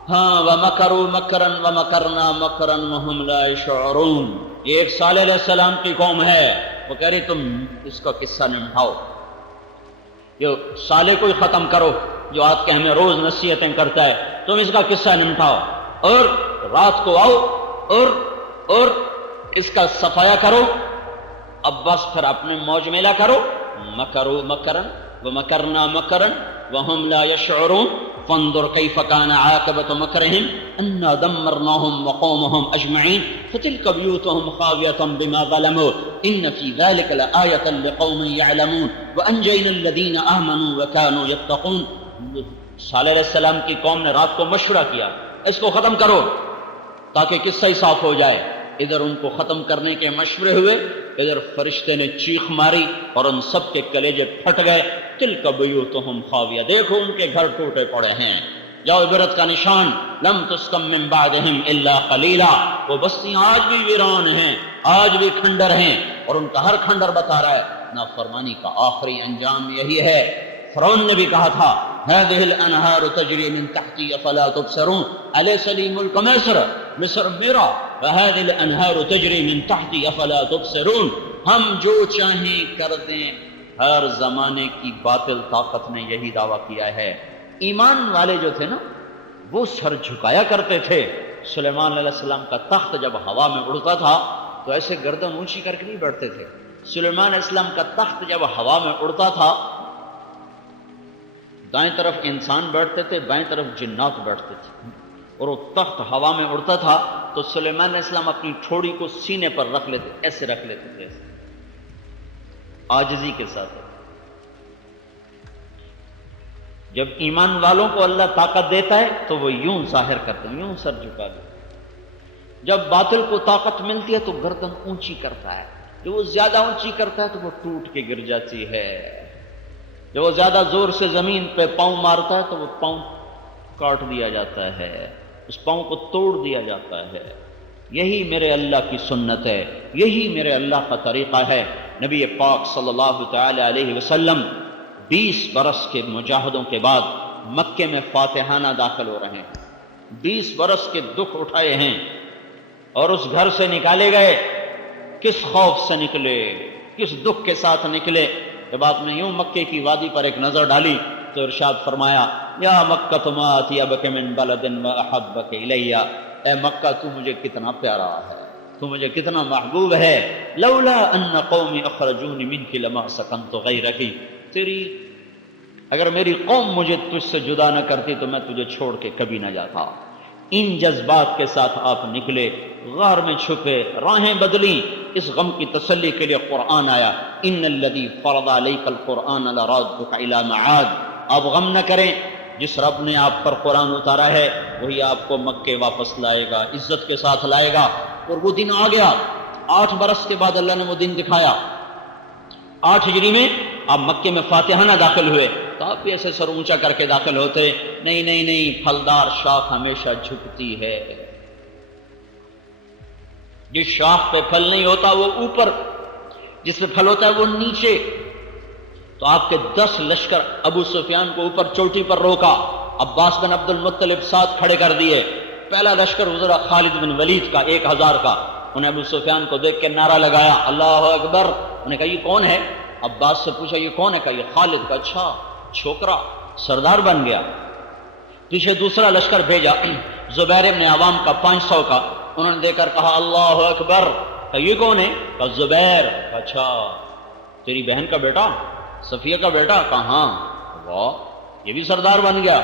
ہاں وَمَكَرُوا مَكْرًا وَمَكَرْنَا مَكْرًا وَهُمْ لَا يَشْعُرُونَ. یہ ایک صالح علیہ السلام کی قوم ہے، وہ کہہ رہی تم اس کا قصہ نمٹاؤ، یہ صالح کو ہی ختم کرو جو آج کے ہمیں روز نصیحتیں کرتا ہے، تم اس کا قصہ نمٹاؤ اور رات کو آؤ اور اس کا صفایا کرو، اب بس پھر اپنے موج میلہ کرو. مَكَرُوا مَكْرًا وَمَكَرْنَا مَكْرًا وَهُمْ لَا يَشْعُرُونَ فانظر كيف كان عاقبة مكرهم أنا دمرناهم وقومهم أجمعين فتلك بيوتهم خاوية بما ظلموا إن في ذلك لآية لقوم يعلمون وأنجينا الذين آمنوا وكانوا يتقون. صالح علیہ السلام کی قوم نے رات کو مشورہ کیا اس کو ختم کرو تاکہ قصہ ہی صاف ہو جائے. ادھر ان کو ختم کرنے کے مشورے ہوئے، ادھر فرشتے نے چیخ ماری اور ان سب کے کلیجے پھٹ گئے. تلک بیوتہم خاویہ، دیکھو ان کے گھر ٹوٹے پڑے ہیں. جاؤ عبرت کا نشان، لم تسکن من بعدہم الا قلیلا. وہ بستیاں آج بھی ویران ہیں، آج بھی کھنڈر ہیں، اور ان کا ہر کھنڈر بتا رہا ہے نافرمانی کا آخری انجام یہی ہے. فرعون نے بھی کہا تھا هذه الانہار تجری من تحتی افلا تبصرون الیس لی ملک مصر میرا وهذه الانہار تجری من تحتی افلا تبصرون. ہم جو چاہیں کر دیں. ہر زمانے کی باطل طاقت نے یہی دعویٰ کیا ہے. ایمان والے جو تھے نا وہ سر جھکایا کرتے تھے. سلیمان علیہ السلام کا تخت جب ہوا میں اڑتا تھا تو ایسے گردن اونچی کر کے نہیں بیٹھتے تھے. سلیمان علیہ السلام کا تخت جب ہوا میں اڑتا تھا دائیں طرف انسان بیٹھتے تھے، بائیں طرف جنات بیٹھتے تھے، اور وہ تخت ہوا میں اڑتا تھا تو سلیمان علیہ السلام اپنی ٹھوڑی کو سینے پر رکھ لیتے، ایسے رکھ لیتے تھے، ایسے عاجزی کے ساتھ. جب ایمان والوں کو اللہ طاقت دیتا ہے تو وہ یوں ظاہر کرتے ہیں، یوں سر جھکا دیتے. جب باطل کو طاقت ملتی ہے تو گردن اونچی کرتا ہے. جب وہ زیادہ اونچی کرتا ہے تو وہ ٹوٹ کے گر جاتی ہے. جب وہ زیادہ زور سے زمین پہ پاؤں مارتا ہے تو وہ پاؤں کاٹ دیا جاتا ہے، اس پاؤں کو توڑ دیا جاتا ہے. یہی میرے اللہ کی سنت ہے، یہی میرے اللہ کا طریقہ ہے. نبی پاک صلی اللہ تعالی علیہ وسلم 20 برس کے مجاہدوں کے بعد مکے میں فاتحانہ داخل ہو رہے ہیں. 20 برس کے دکھ اٹھائے ہیں اور اس گھر سے نکالے گئے. کس خوف سے نکلے، کس دکھ کے ساتھ نکلے. جب آپ نے یوں مکے کی وادی پر ایک نظر ڈالی تو ارشاد فرمایا یا مکہ ما اطیبک من بلد واحبک الی. اے مکہ تو مجھے کتنا پیارا ہے، تو مجھے کتنا محبوب ہے. لولا ان قومی اخرجونی منک لما سکنت غیرک. تیری اگر میری قوم مجھے تجھ سے جدا نہ کرتی تو میں تجھے چھوڑ کے کبھی نہ جاتا. ان جذبات کے ساتھ آپ نکلے، غار میں چھپے، راہیں بدلی. اس غم کی تسلی کے لیے قرآن آیا ان الذی فرض علیک القرآن لرادک الی معاد. آپ غم نہ کریں، جس رب نے آپ پر قرآن اتارا ہے وہی آپ کو مکے واپس لائے گا، عزت کے ساتھ لائے گا. اور وہ دن آ گیا. 8 برس کے بعد اللہ نے وہ دن دکھایا. 8 ہجری میں آپ مکے میں فاتحانہ داخل ہوئے تو آپ بھی ایسے سر اونچا کر کے داخل ہوتے. نہیں نہیں نہیں، پھلدار شاخ ہمیشہ جھکتی ہے. جس شاخ پہ پھل نہیں ہوتا وہ اوپر، جس پہ پھل ہوتا ہے وہ نیچے. تو آپ کے 10 لشکر ابو سفیان کو اوپر چوٹی پر روکا. عباس بن عبد المطلب ساتھ کھڑے کر دیے. پہلا لشکر گزرا خالد بن ولید کا 1000 کا. انہیں ابو سفیان کو دیکھ کے نعرہ لگایا اللہ اکبر. انہوں نے کہا یہ کون ہے؟ عباس سے پوچھا یہ کون ہے؟ کہا یہ خالد کا. اچھا، چھوکرا سردار بن گیا. پیچھے دوسرا لشکر بھیجا زبیر بن عوام کا 500 کا. انہوں نے دیکھ کر کہا اللہ اکبر. کہا یہ کون ہے؟ کہا زبیر. اچھا، تیری بہن کا بیٹا، صفیہ کا بیٹا؟ کہا ہاں. واہ، یہ بھی سردار بن گیا.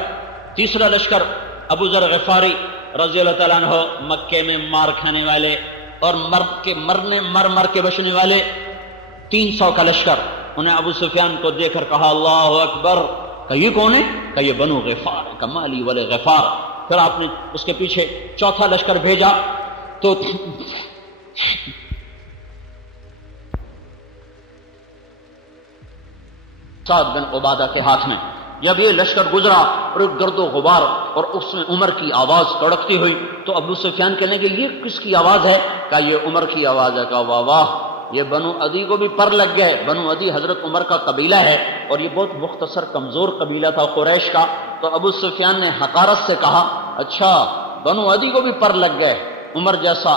تیسرا لشکر ابو ذر غفاری رضی اللہ تعالیٰ عنہ، مکے میں مار کھانے والے اور مر کے بچنے والے 300 کا لشکر. انہیں ابو سفیان کو دیکھ کر کہا اللہ اکبر. کہ یہ کون ہے؟ کہ یہ بنو غفار کا مالی والے غفار. پھر آپ نے اس کے پیچھے چوتھا لشکر بھیجا تو سعد بن عبادہ کے ہاتھ میں. جب یہ لشکر گزرا اور گرد و غبار اور اس میں عمر کی آواز کڑکتی ہوئی تو ابو سفیان کہنے کہ یہ کس کی آواز ہے؟ کہا یہ عمر کی آواز ہے. کہا واہ واہ، یہ بنو عدی کو بھی پر لگ گئے. بنو عدی حضرت عمر کا قبیلہ ہے اور یہ بہت مختصر کمزور قبیلہ تھا قریش کا. تو ابو سفیان نے حقارت سے کہا اچھا بنو عدی کو بھی پر لگ گئے، عمر جیسا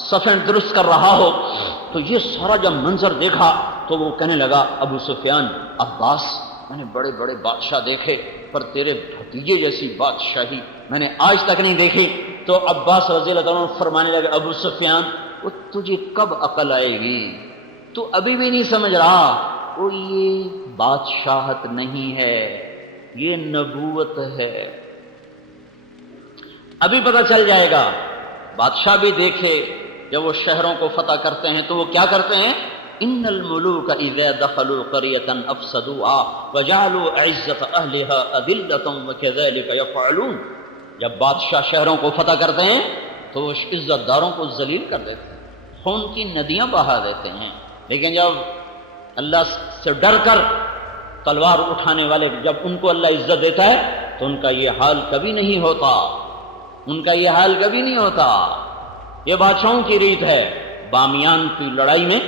صفیں درست کر رہا ہو. تو یہ سارا جب منظر دیکھا تو وہ کہنے لگا ابو سفیان، عباس میں نے بڑے بڑے بادشاہ دیکھے پر تیرے بھتیجے جیسی بادشاہی میں نے آج تک نہیں دیکھی. تو عباس رضی اللہ عنہ فرمانے لگے ابو سفیان وہ تجھے کب عقل آئے گی؟ تو ابھی بھی نہیں سمجھ رہا؟ وہ یہ بادشاہت نہیں ہے، یہ نبوت ہے. ابھی پتہ چل جائے گا. بادشاہ بھی دیکھے جب وہ شہروں کو فتح کرتے ہیں تو وہ کیا کرتے ہیں؟ ان الملوک اذا دخلوا قرية افسدوها وجعلوا عزة اهلها اذلة وكذلك يفعلون. جب بادشاہ شہروں کو فتح کرتے ہیں تو وہ عزت داروں کو ذلیل کر دیتے ہیں، خون کی ندیاں بہا دیتے ہیں. لیکن جب اللہ سے ڈر کر تلوار اٹھانے والے جب ان کو اللہ عزت دیتا ہے تو ان کا یہ حال کبھی نہیں ہوتا، ان کا یہ حال کبھی نہیں ہوتا. یہ بادشاہوں کی ریت ہے. بامیان کی لڑائی میں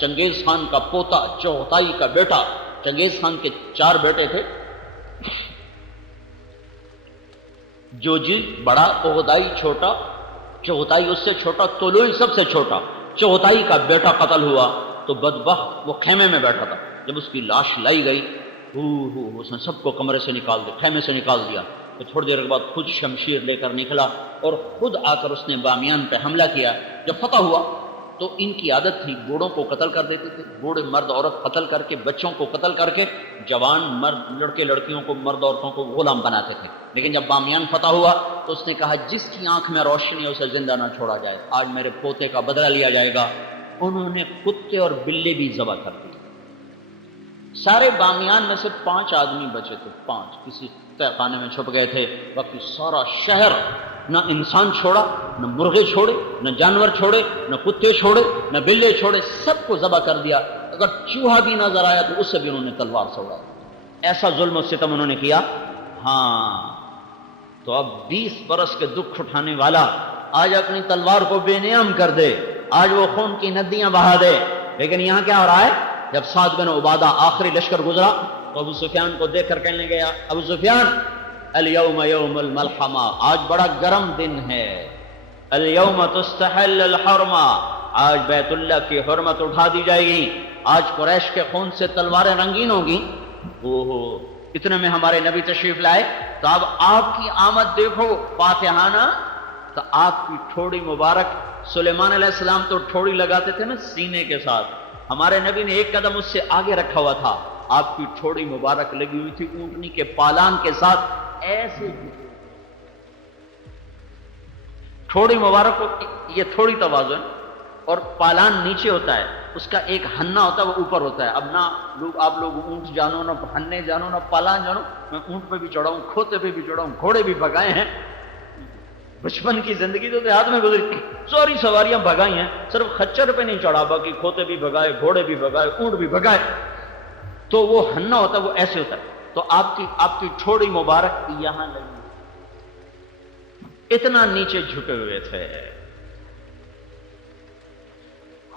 چنگیز خان کا پوتا چغتائی کا بیٹا، چنگیز خان کے 4 بیٹے تھے، جوجی بڑا، چغتائی چھوٹا، چغتائی اس سے چھوٹا، طلوئی سب سے چھوٹا. چغتائی کا بیٹا قتل ہوا تو بدبخت وہ خیمے میں بیٹھا تھا. جب اس کی لاش لائی گئی اس نے سب کو کمرے سے نکال دیا، خیمے سے نکال دیا. تو تھوڑی دیر کے بعد خود شمشیر لے کر نکلا اور خود آ کر اس نے بامیان پہ حملہ کیا. جب فتح ہوا تو ان کی عادت تھی بوڑھوں کو قتل کر دیتے تھے، بوڑھے مرد عورت قتل کر کے، بچوں کو قتل کر کے جوان مرد لڑکے لڑکیوں کو، مرد عورتوں کو غلام بناتے تھے. لیکن جب بامیان فتح ہوا تو اس نے کہا جس کی آنکھ میں روشنی ہے اسے زندہ نہ چھوڑا جائے، آج میرے پوتے کا بدلہ لیا جائے گا. انہوں نے کتے اور بلے بھی ذبح کر دی. سارے بامیان میں سے 5 آدمی بچے تھے، 5 کسی تہ خانے میں چھپ گئے تھے. باقی سارا شہر نہ انسان چھوڑا، نہ مرغے چھوڑے، نہ جانور چھوڑے، نہ کتے چھوڑے، نہ بلے چھوڑے، سب کو ذبح کر دیا. اگر چوہا بھی نظر آیا تو اس سے بھی انہوں نے تلوار سے اڑا. ایسا ظلم و ستم انہوں نے کیا. ہاں تو اب 20 برس کے دکھ اٹھانے والا آج اپنی تلوار کو بے نیام کر دے، آج وہ خون کی ندیاں بہا دے. لیکن یہاں کیا ہو رہا ہے؟ جب سعد بن عبادہ آخری لشکر گزرا تو ابو سفیان کو دیکھ کر کہنے گیا ابو سفیان الیوم یوم الملحمہ، آج بڑا گرم دن ہے. الیوم تستحل الحرمہ، آج بیت اللہ کی حرمت اٹھا دی جائے گی، آج قریش کے خون سے تلواریں رنگین ہوگی. اتنے میں ہمارے نبی تشریف لائے. تو اب آپ کی آمد دیکھو فاتحانہ. تو آپ کی ٹھوڑی مبارک، سلیمان علیہ السلام تو ٹھوڑی لگاتے تھے نا سینے کے ساتھ، ہمارے نبی نے ایک قدم اس سے آگے رکھا ہوا تھا. آپ کی ٹھوڑی مبارک لگی ہوئی تھی اونٹنی کے پالان کے ساتھ. ایسے ٹھوڑی مبارک کو، یہ تھوڑی توازن اور پالان نیچے ہوتا ہے، اس کا ایک ہننا ہوتا ہے وہ اوپر ہوتا ہے. اب نہ آپ لوگ اونٹ جانو، نہ ہننے جانو، نہ پالان جانو. میں اونٹ پہ بھی چڑھا ہوں، کھوتے پہ بھی چڑھا ہوں، گھوڑے بھی بھگائے ہیں. بچپن کی زندگی تو دیہات میں گزری، ساری سواریاں بھگائی ہیں، صرف خچر پہ نہیں چڑھا، باقی کھوتے بھی بھگائے، گھوڑے بھی بھگائے، اونٹ بھی بھگائے. تو وہ ہننا ہوتا ہے وہ ایسے ہوتا ہے. تو آپ کی ٹھوڑی مبارک یہاں لگی، اتنا نیچے جھکے ہوئے تھے.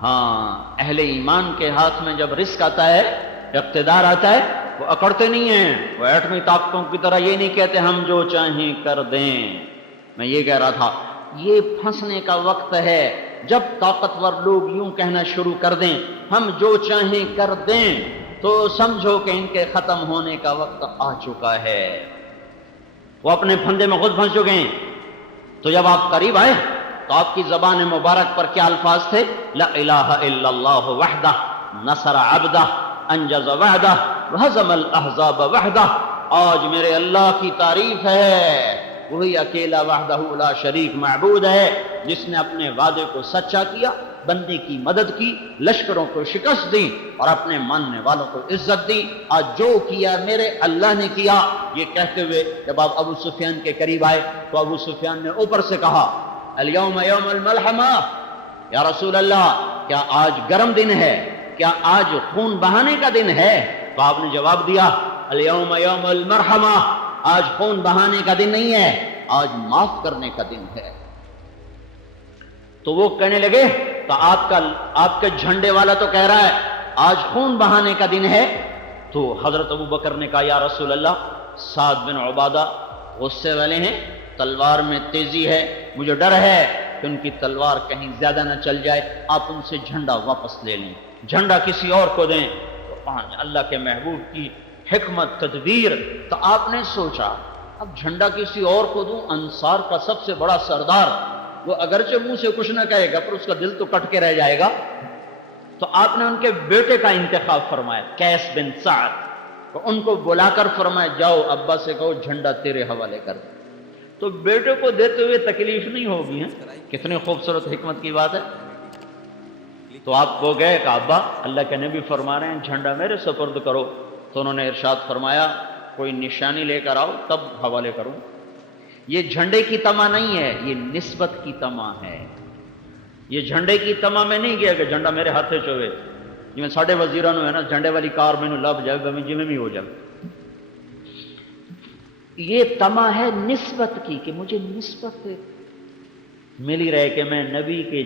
ہاں اہل ایمان کے ہاتھ میں جب رزق آتا ہے، اقتدار آتا ہے، وہ اکڑتے نہیں ہیں. وہ ایٹمی طاقتوں کی طرح یہ نہیں کہتے ہم جو چاہیں کر دیں. میں یہ کہہ رہا تھا یہ پھنسنے کا وقت ہے جب طاقتور لوگ یوں کہنا شروع کر دیں ہم جو چاہیں کر دیں تو سمجھو کہ ان کے ختم ہونے کا وقت آ چکا ہے. وہ اپنے پھندے میں خود پھنس چکے ہیں. تو جب آپ قریب آئے تو آپ کی زبان مبارک پر کیا الفاظ تھے؟ لا الہ الا اللہ وحدہ نصر عبدہ انجز وعدہ وہزم الاحزاب وحدہ. آج میرے اللہ کی تعریف ہے، وہی اکیلا وحدہ لا شریک معبود ہے جس نے اپنے وعدے کو سچا کیا، بندے کی مدد کی، لشکروں کو شکست دی اور اپنے ماننے والوں کو عزت دی. آج جو کیا میرے اللہ نے کیا. یہ کہتے ہوئے جب آپ ابو سفیان کے قریب آئے تو ابو سفیان نے اوپر سے کہا الیوم یوم الملحمہ، یا رسول اللہ کیا آج گرم دن ہے؟ کیا آج خون بہانے کا دن ہے؟ تو تو آپ نے جواب دیا الیوم یوم المرحمہ، آج خون بہانے کا دن نہیں ہے، آج معاف کرنے کا دن ہے۔ تو وہ کہنے لگے تو آپ کے جھنڈے والا تو کہہ رہا ہے آج خون بہانے کا دن ہے۔ تو حضرت ابو بکر نے کہا یا رسول اللہ، سعد بن عبادہ غصے والے ہیں، تلوار میں تیزی ہے، مجھے ڈر ہے کہ ان کی تلوار کہیں زیادہ نہ چل جائے، آپ ان سے جھنڈا واپس لے لیں، جھنڈا کسی اور کو دیں۔ تو اللہ کے محبوب کی حکمت تدبیر، تو آپ نے سوچا اب جھنڈا کسی اور کو دوں، انصار کا سب سے بڑا سردار، وہ اگرچہ منہ سے کچھ نہ کہے گا پر اس کا دل تو کٹ کے رہ جائے گا۔ تو آپ نے ان کے بیٹے کا انتخاب فرمایا، قیس بن سعد، تو ان کو بلا کر فرمایا جاؤ ابا سے کہو جھنڈا تیرے حوالے کر دیں۔ تو بیٹے کو دیتے ہوئے تکلیف نہیں ہوگی، ہیں کتنی خوبصورت حکمت کی بات ہے۔ تو آپ وہ گئے کہ ابا اللہ کے نبی فرما رہے ہیں جھنڈا میرے سپرد کرو، تو انہوں نے ارشاد فرمایا کوئی نشانی لے کر آؤ تب حوالے کروں۔ یہ جھنڈے کی تما نہیں ہے، یہ نسبت کی تما ہے۔ یہ جھنڈے کی تما میں نہیں گیا کہ جھنڈا میرے ہاتھ چوے جی میں ساڑھے وزیران ہے نا جھنڈے والی کار میں لب جائے میں جی میں بھی ہو جائے۔ یہ تما ہے نسبت کی کہ مجھے نسبت ملی رہے کہ میں نبی کے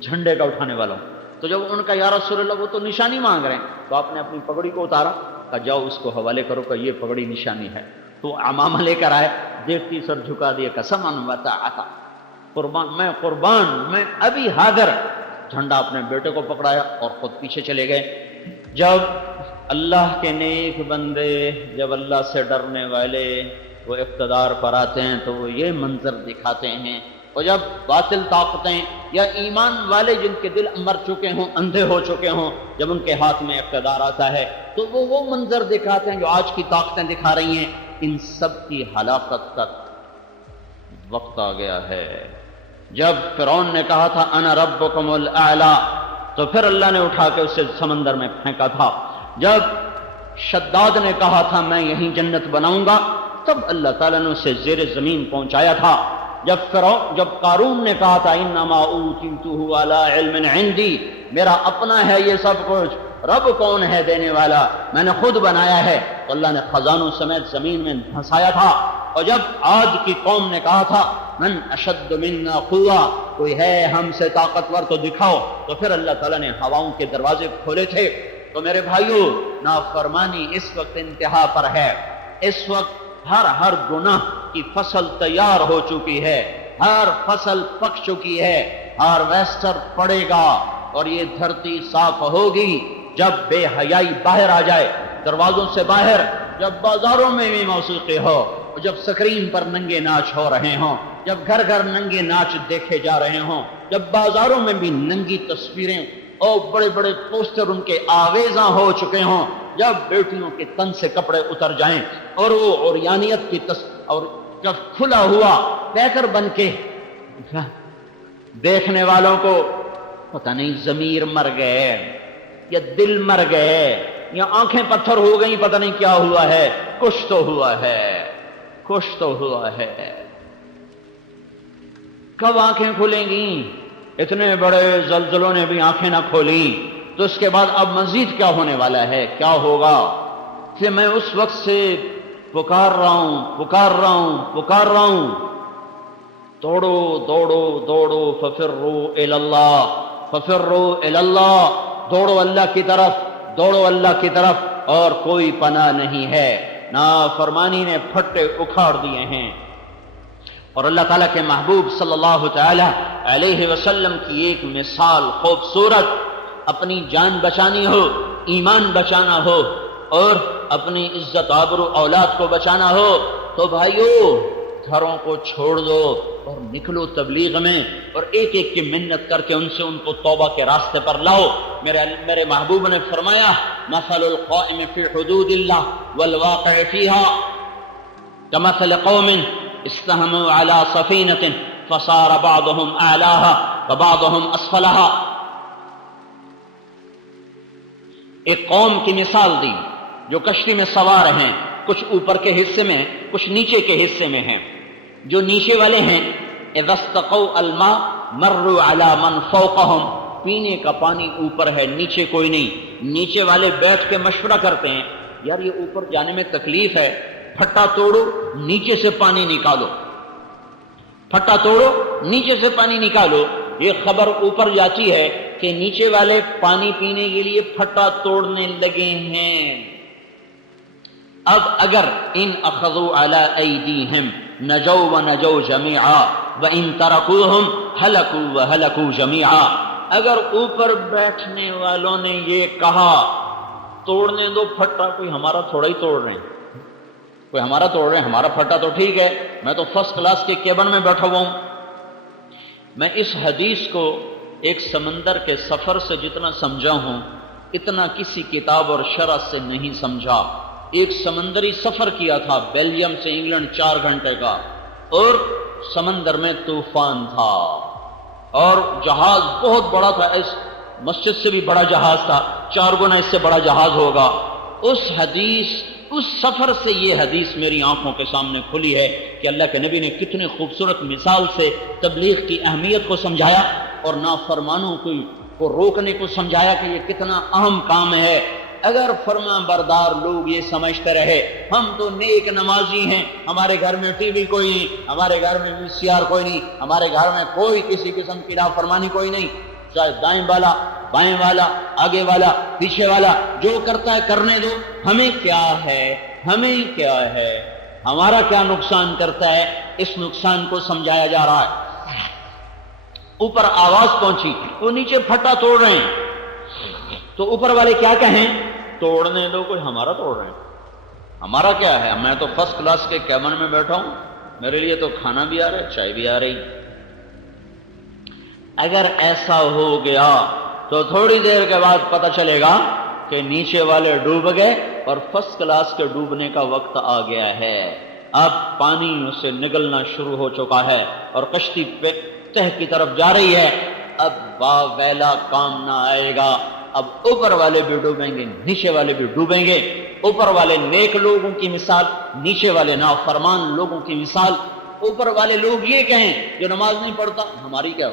جھنڈے کا اٹھانے والا ہوں۔ تو جب ان کا یا رسول اللہ وہ تو نشانی مانگ رہے ہیں، تو آپ نے اپنی پگڑی کو اتارا، کہا جاؤ اس کو حوالے کرو کہ یہ پگڑی نشانی ہے۔ تو عمامہ لے کر آئے، دیکھتی سر جھکا دیا قسماً وطاعتا، قربان میں ابھی حاضر۔ جھنڈا اپنے بیٹے کو پکڑایا اور خود پیچھے چلے گئے۔ جب اللہ کے نیک بندے، جب اللہ سے ڈرنے والے وہ اقتدار پر آتے ہیں تو وہ یہ منظر دکھاتے ہیں، اور جب باطل طاقتیں یا ایمان والے جن کے دل مر چکے ہوں، اندھے ہو چکے ہوں، جب ان کے ہاتھ میں اقتدار آتا ہے تو وہ منظر دکھاتے ہیں جو آج کی طاقتیں دکھا رہی ہیں۔ ان سب کی ہلاکت تک وقت آ گیا ہے۔ جب فرعون نے کہا تھا انا ربکم الاعلی، تو پھر اللہ نے اٹھا کے اسے سمندر میں پھینکا تھا۔ جب شداد نے کہا تھا میں یہیں جنت بناؤں گا، تب اللہ تعالیٰ نے اسے زیر زمین پہنچایا تھا۔ جب قارون نے کہا تھا انما اوتیتہ علی علم عندی، میرا اپنا ہے یہ سب کچھ، رب کون ہے دینے والا، میں نے خود بنایا ہے، تو اللہ نے خزانوں سمیت زمین میں دھنسایا تھا۔ اور جب عاد کی قوم نے کہا تھا من اشد منا قوہ، کوئی ہے ہم سے طاقتور تو دکھاؤ، تو پھر اللہ تعالیٰ نے ہواؤں کے دروازے کھولے تھے۔ تو میرے بھائیو، نافرمانی اس وقت انتہا پر ہے۔ اس وقت ہر گناہ کی فصل تیار ہو چکی ہے، ہر فصل پک چکی ہے، ہارویسٹر پڑے گا اور یہ دھرتی صاف ہوگی جب بے حیائی باہر آ جائے دروازوں سے باہر، جب بازاروں میں بھی موسیقی ہو، جب سکرین پر ننگے ناچ ہو رہے ہوں، جب گھر گھر ننگے ناچ دیکھے جا رہے ہوں، جب بازاروں میں بھی ننگی تصویریں اور بڑے بڑے پوسٹر ان کے آویزاں ہو چکے ہوں، جب بیٹیوں کے تن سے کپڑے اتر جائیں اور وہ عریانیت کی اور جب کھلا ہوا پیکر بن کے دیکھنے والوں کو پتہ نہیں ضمیر مر گئے یا دل مر گئے یا آنکھیں پتھر ہو گئیں، پتہ نہیں کیا ہوا ہے، کچھ تو ہوا ہے، کچھ تو ہوا ہے۔ کب آنکھیں کھلیں گی؟ اتنے بڑے زلزلوں نے بھی آنکھیں نہ کھولی، تو اس کے بعد اب مزید کیا ہونے والا ہے، کیا ہوگا؟ کہ میں اس وقت سے پکار رہا ہوں، دوڑو دوڑو دوڑو ففروا الی اللہ، دوڑو اللہ کی طرف، دوڑو اللہ کی طرف، اور کوئی پناہ نہیں ہے۔ نافرمانی نے پھٹے اکھاڑ دیے ہیں۔ اور اللہ تعالیٰ کے محبوب صلی اللہ تعالی علیہ وسلم کی ایک مثال خوبصورت، اپنی جان بچانی ہو، ایمان بچانا ہو اور اپنی عزت آبرو اولاد کو بچانا ہو تو بھائیو گھروں کو چھوڑ دو اور نکلو تبلیغ میں، اور ایک ایک کی منت کر کے ان کو توبہ کے راستے پر لاؤ۔ میرے محبوب نے فرمایا مثل القائم فی حدود اللہ والواقع فیہا کمثل قوم استہموا علی سفینۃ فصار بعضهم اعلاها وبعضهم اسفلها۔ ایک قوم کی مثال دی جو کشتی میں سوار ہیں، کچھ اوپر کے حصے میں کچھ نیچے کے حصے میں ہیں۔ جو نیچے والے ہیں اذا استقوا الماء مروا علی من فوقهم، پینے کا پانی اوپر ہے نیچے کوئی نہیں، نیچے والے بیٹھ کے مشورہ کرتے ہیں یار یہ اوپر جانے میں تکلیف ہے، پھٹا توڑو نیچے سے پانی نکالو، پھٹا توڑو نیچے سے پانی نکالو۔ یہ خبر اوپر جاتی ہے کہ نیچے والے پانی پینے کے لیے پھٹا توڑنے لگے ہیں۔ اب اگر ان اخذوا علی ایدیہم نجوا ونجوا جمیعا وان ترکوہم ہلکوا وہلکوا جمیعا، اگر اوپر بیٹھنے والوں نے یہ کہا توڑنے دو پھٹا، کوئی ہمارا تھوڑا ہی توڑ رہے ہیں، کوئی ہمارا توڑ رہے ہیں، ہمارا پھٹا تو ٹھیک ہے، میں تو فرسٹ کلاس کے کیبن میں بیٹھا ہوا ہوں۔ میں اس حدیث کو ایک سمندر کے سفر سے جتنا سمجھا ہوں اتنا کسی کتاب اور شرح سے نہیں سمجھا۔ ایک سمندری سفر کیا تھا بیلجیم سے انگلینڈ 4 گھنٹے کا، اور سمندر میں طوفان تھا اور جہاز بہت بڑا تھا، اس مسجد سے بھی بڑا جہاز تھا، 4 گنا اس سے بڑا جہاز ہوگا۔ اس سفر سے یہ حدیث میری آنکھوں کے سامنے کھلی ہے کہ اللہ کے نبی نے کتنے خوبصورت مثال سے تبلیغ کی اہمیت کو سمجھایا اور نافرمانوں کو روکنے کو سمجھایا کہ یہ کتنا اہم کام ہے۔ اگر فرما بردار لوگ یہ سمجھتے رہے ہم تو نیک نمازی ہیں، ہمارے گھر میں ٹی وی کوئی نہیں، ہمارے گھر میں VCR کوئی نہیں، ہمارے گھر میں کوئی کسی قسم کی نافرمانی کوئی نہیں، چاہے دائیں والا بائیں والا آگے والا پیچھے والا جو کرتا ہے کرنے دو، ہمیں کیا ہے، ہمیں کیا ہے، ہمارا کیا نقصان کرتا ہے، اس نقصان کو سمجھایا جا رہا ہے۔ اوپر آواز پہنچی، وہ نیچے پھٹا توڑ رہے ہیں، تو اوپر والے کیا کہیں؟ توڑنے دو، کوئی ہمارا توڑ رہے ہیں، ہمارا کیا ہے، میں تو فرسٹ کلاس کے کیبن میں بیٹھا ہوں، میرے لیے تو کھانا بھی آ رہا ہے، چائے بھی آ رہی۔ اگر ایسا ہو گیا تو تھوڑی دیر کے بعد پتہ چلے گا کہ نیچے والے ڈوب گئے اور فرسٹ کلاس کے ڈوبنے کا وقت آ گیا ہے۔ اب پانی اسے نگلنا شروع ہو چکا ہے اور کشتی پہ تہ کی طرف جا رہی ہے۔ اب ویلا کام نہ آئے گا، اب اوپر والے بھی ڈوبیں گے، نیچے والے بھی ڈوبیں گے۔ اوپر والے نیک لوگوں کی مثال، نیچے والے نافرمان لوگوں کی مثال۔ اوپر والے لوگ یہ کہیں جو نماز نہیں پڑھتا ہماری کیا،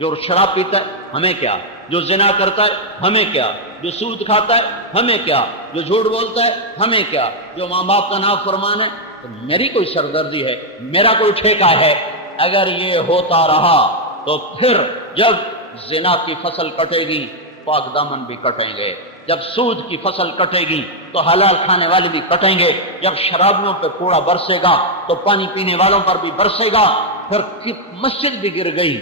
جو شراب پیتا ہے ہمیں کیا، جو زنا کرتا ہے ہمیں کیا، جو سود کھاتا ہے ہمیں کیا، جو جھوٹ بولتا ہے ہمیں کیا، جو ماں باپ کا نافرمان ہے تو میری کوئی سردردی ہے، میرا کوئی ٹھیکہ ہے۔ اگر یہ ہوتا رہا تو پھر جب زنا کی فصل کٹے گی پاک دامن بھی کٹیں گے، جب سود کی فصل کٹے گی تو حلال کھانے والے بھی کٹیں گے، جب شرابیوں پہ کوڑا برسے گا تو پانی پینے والوں پر بھی برسے گا۔ پھر مسجد بھی گر گئی،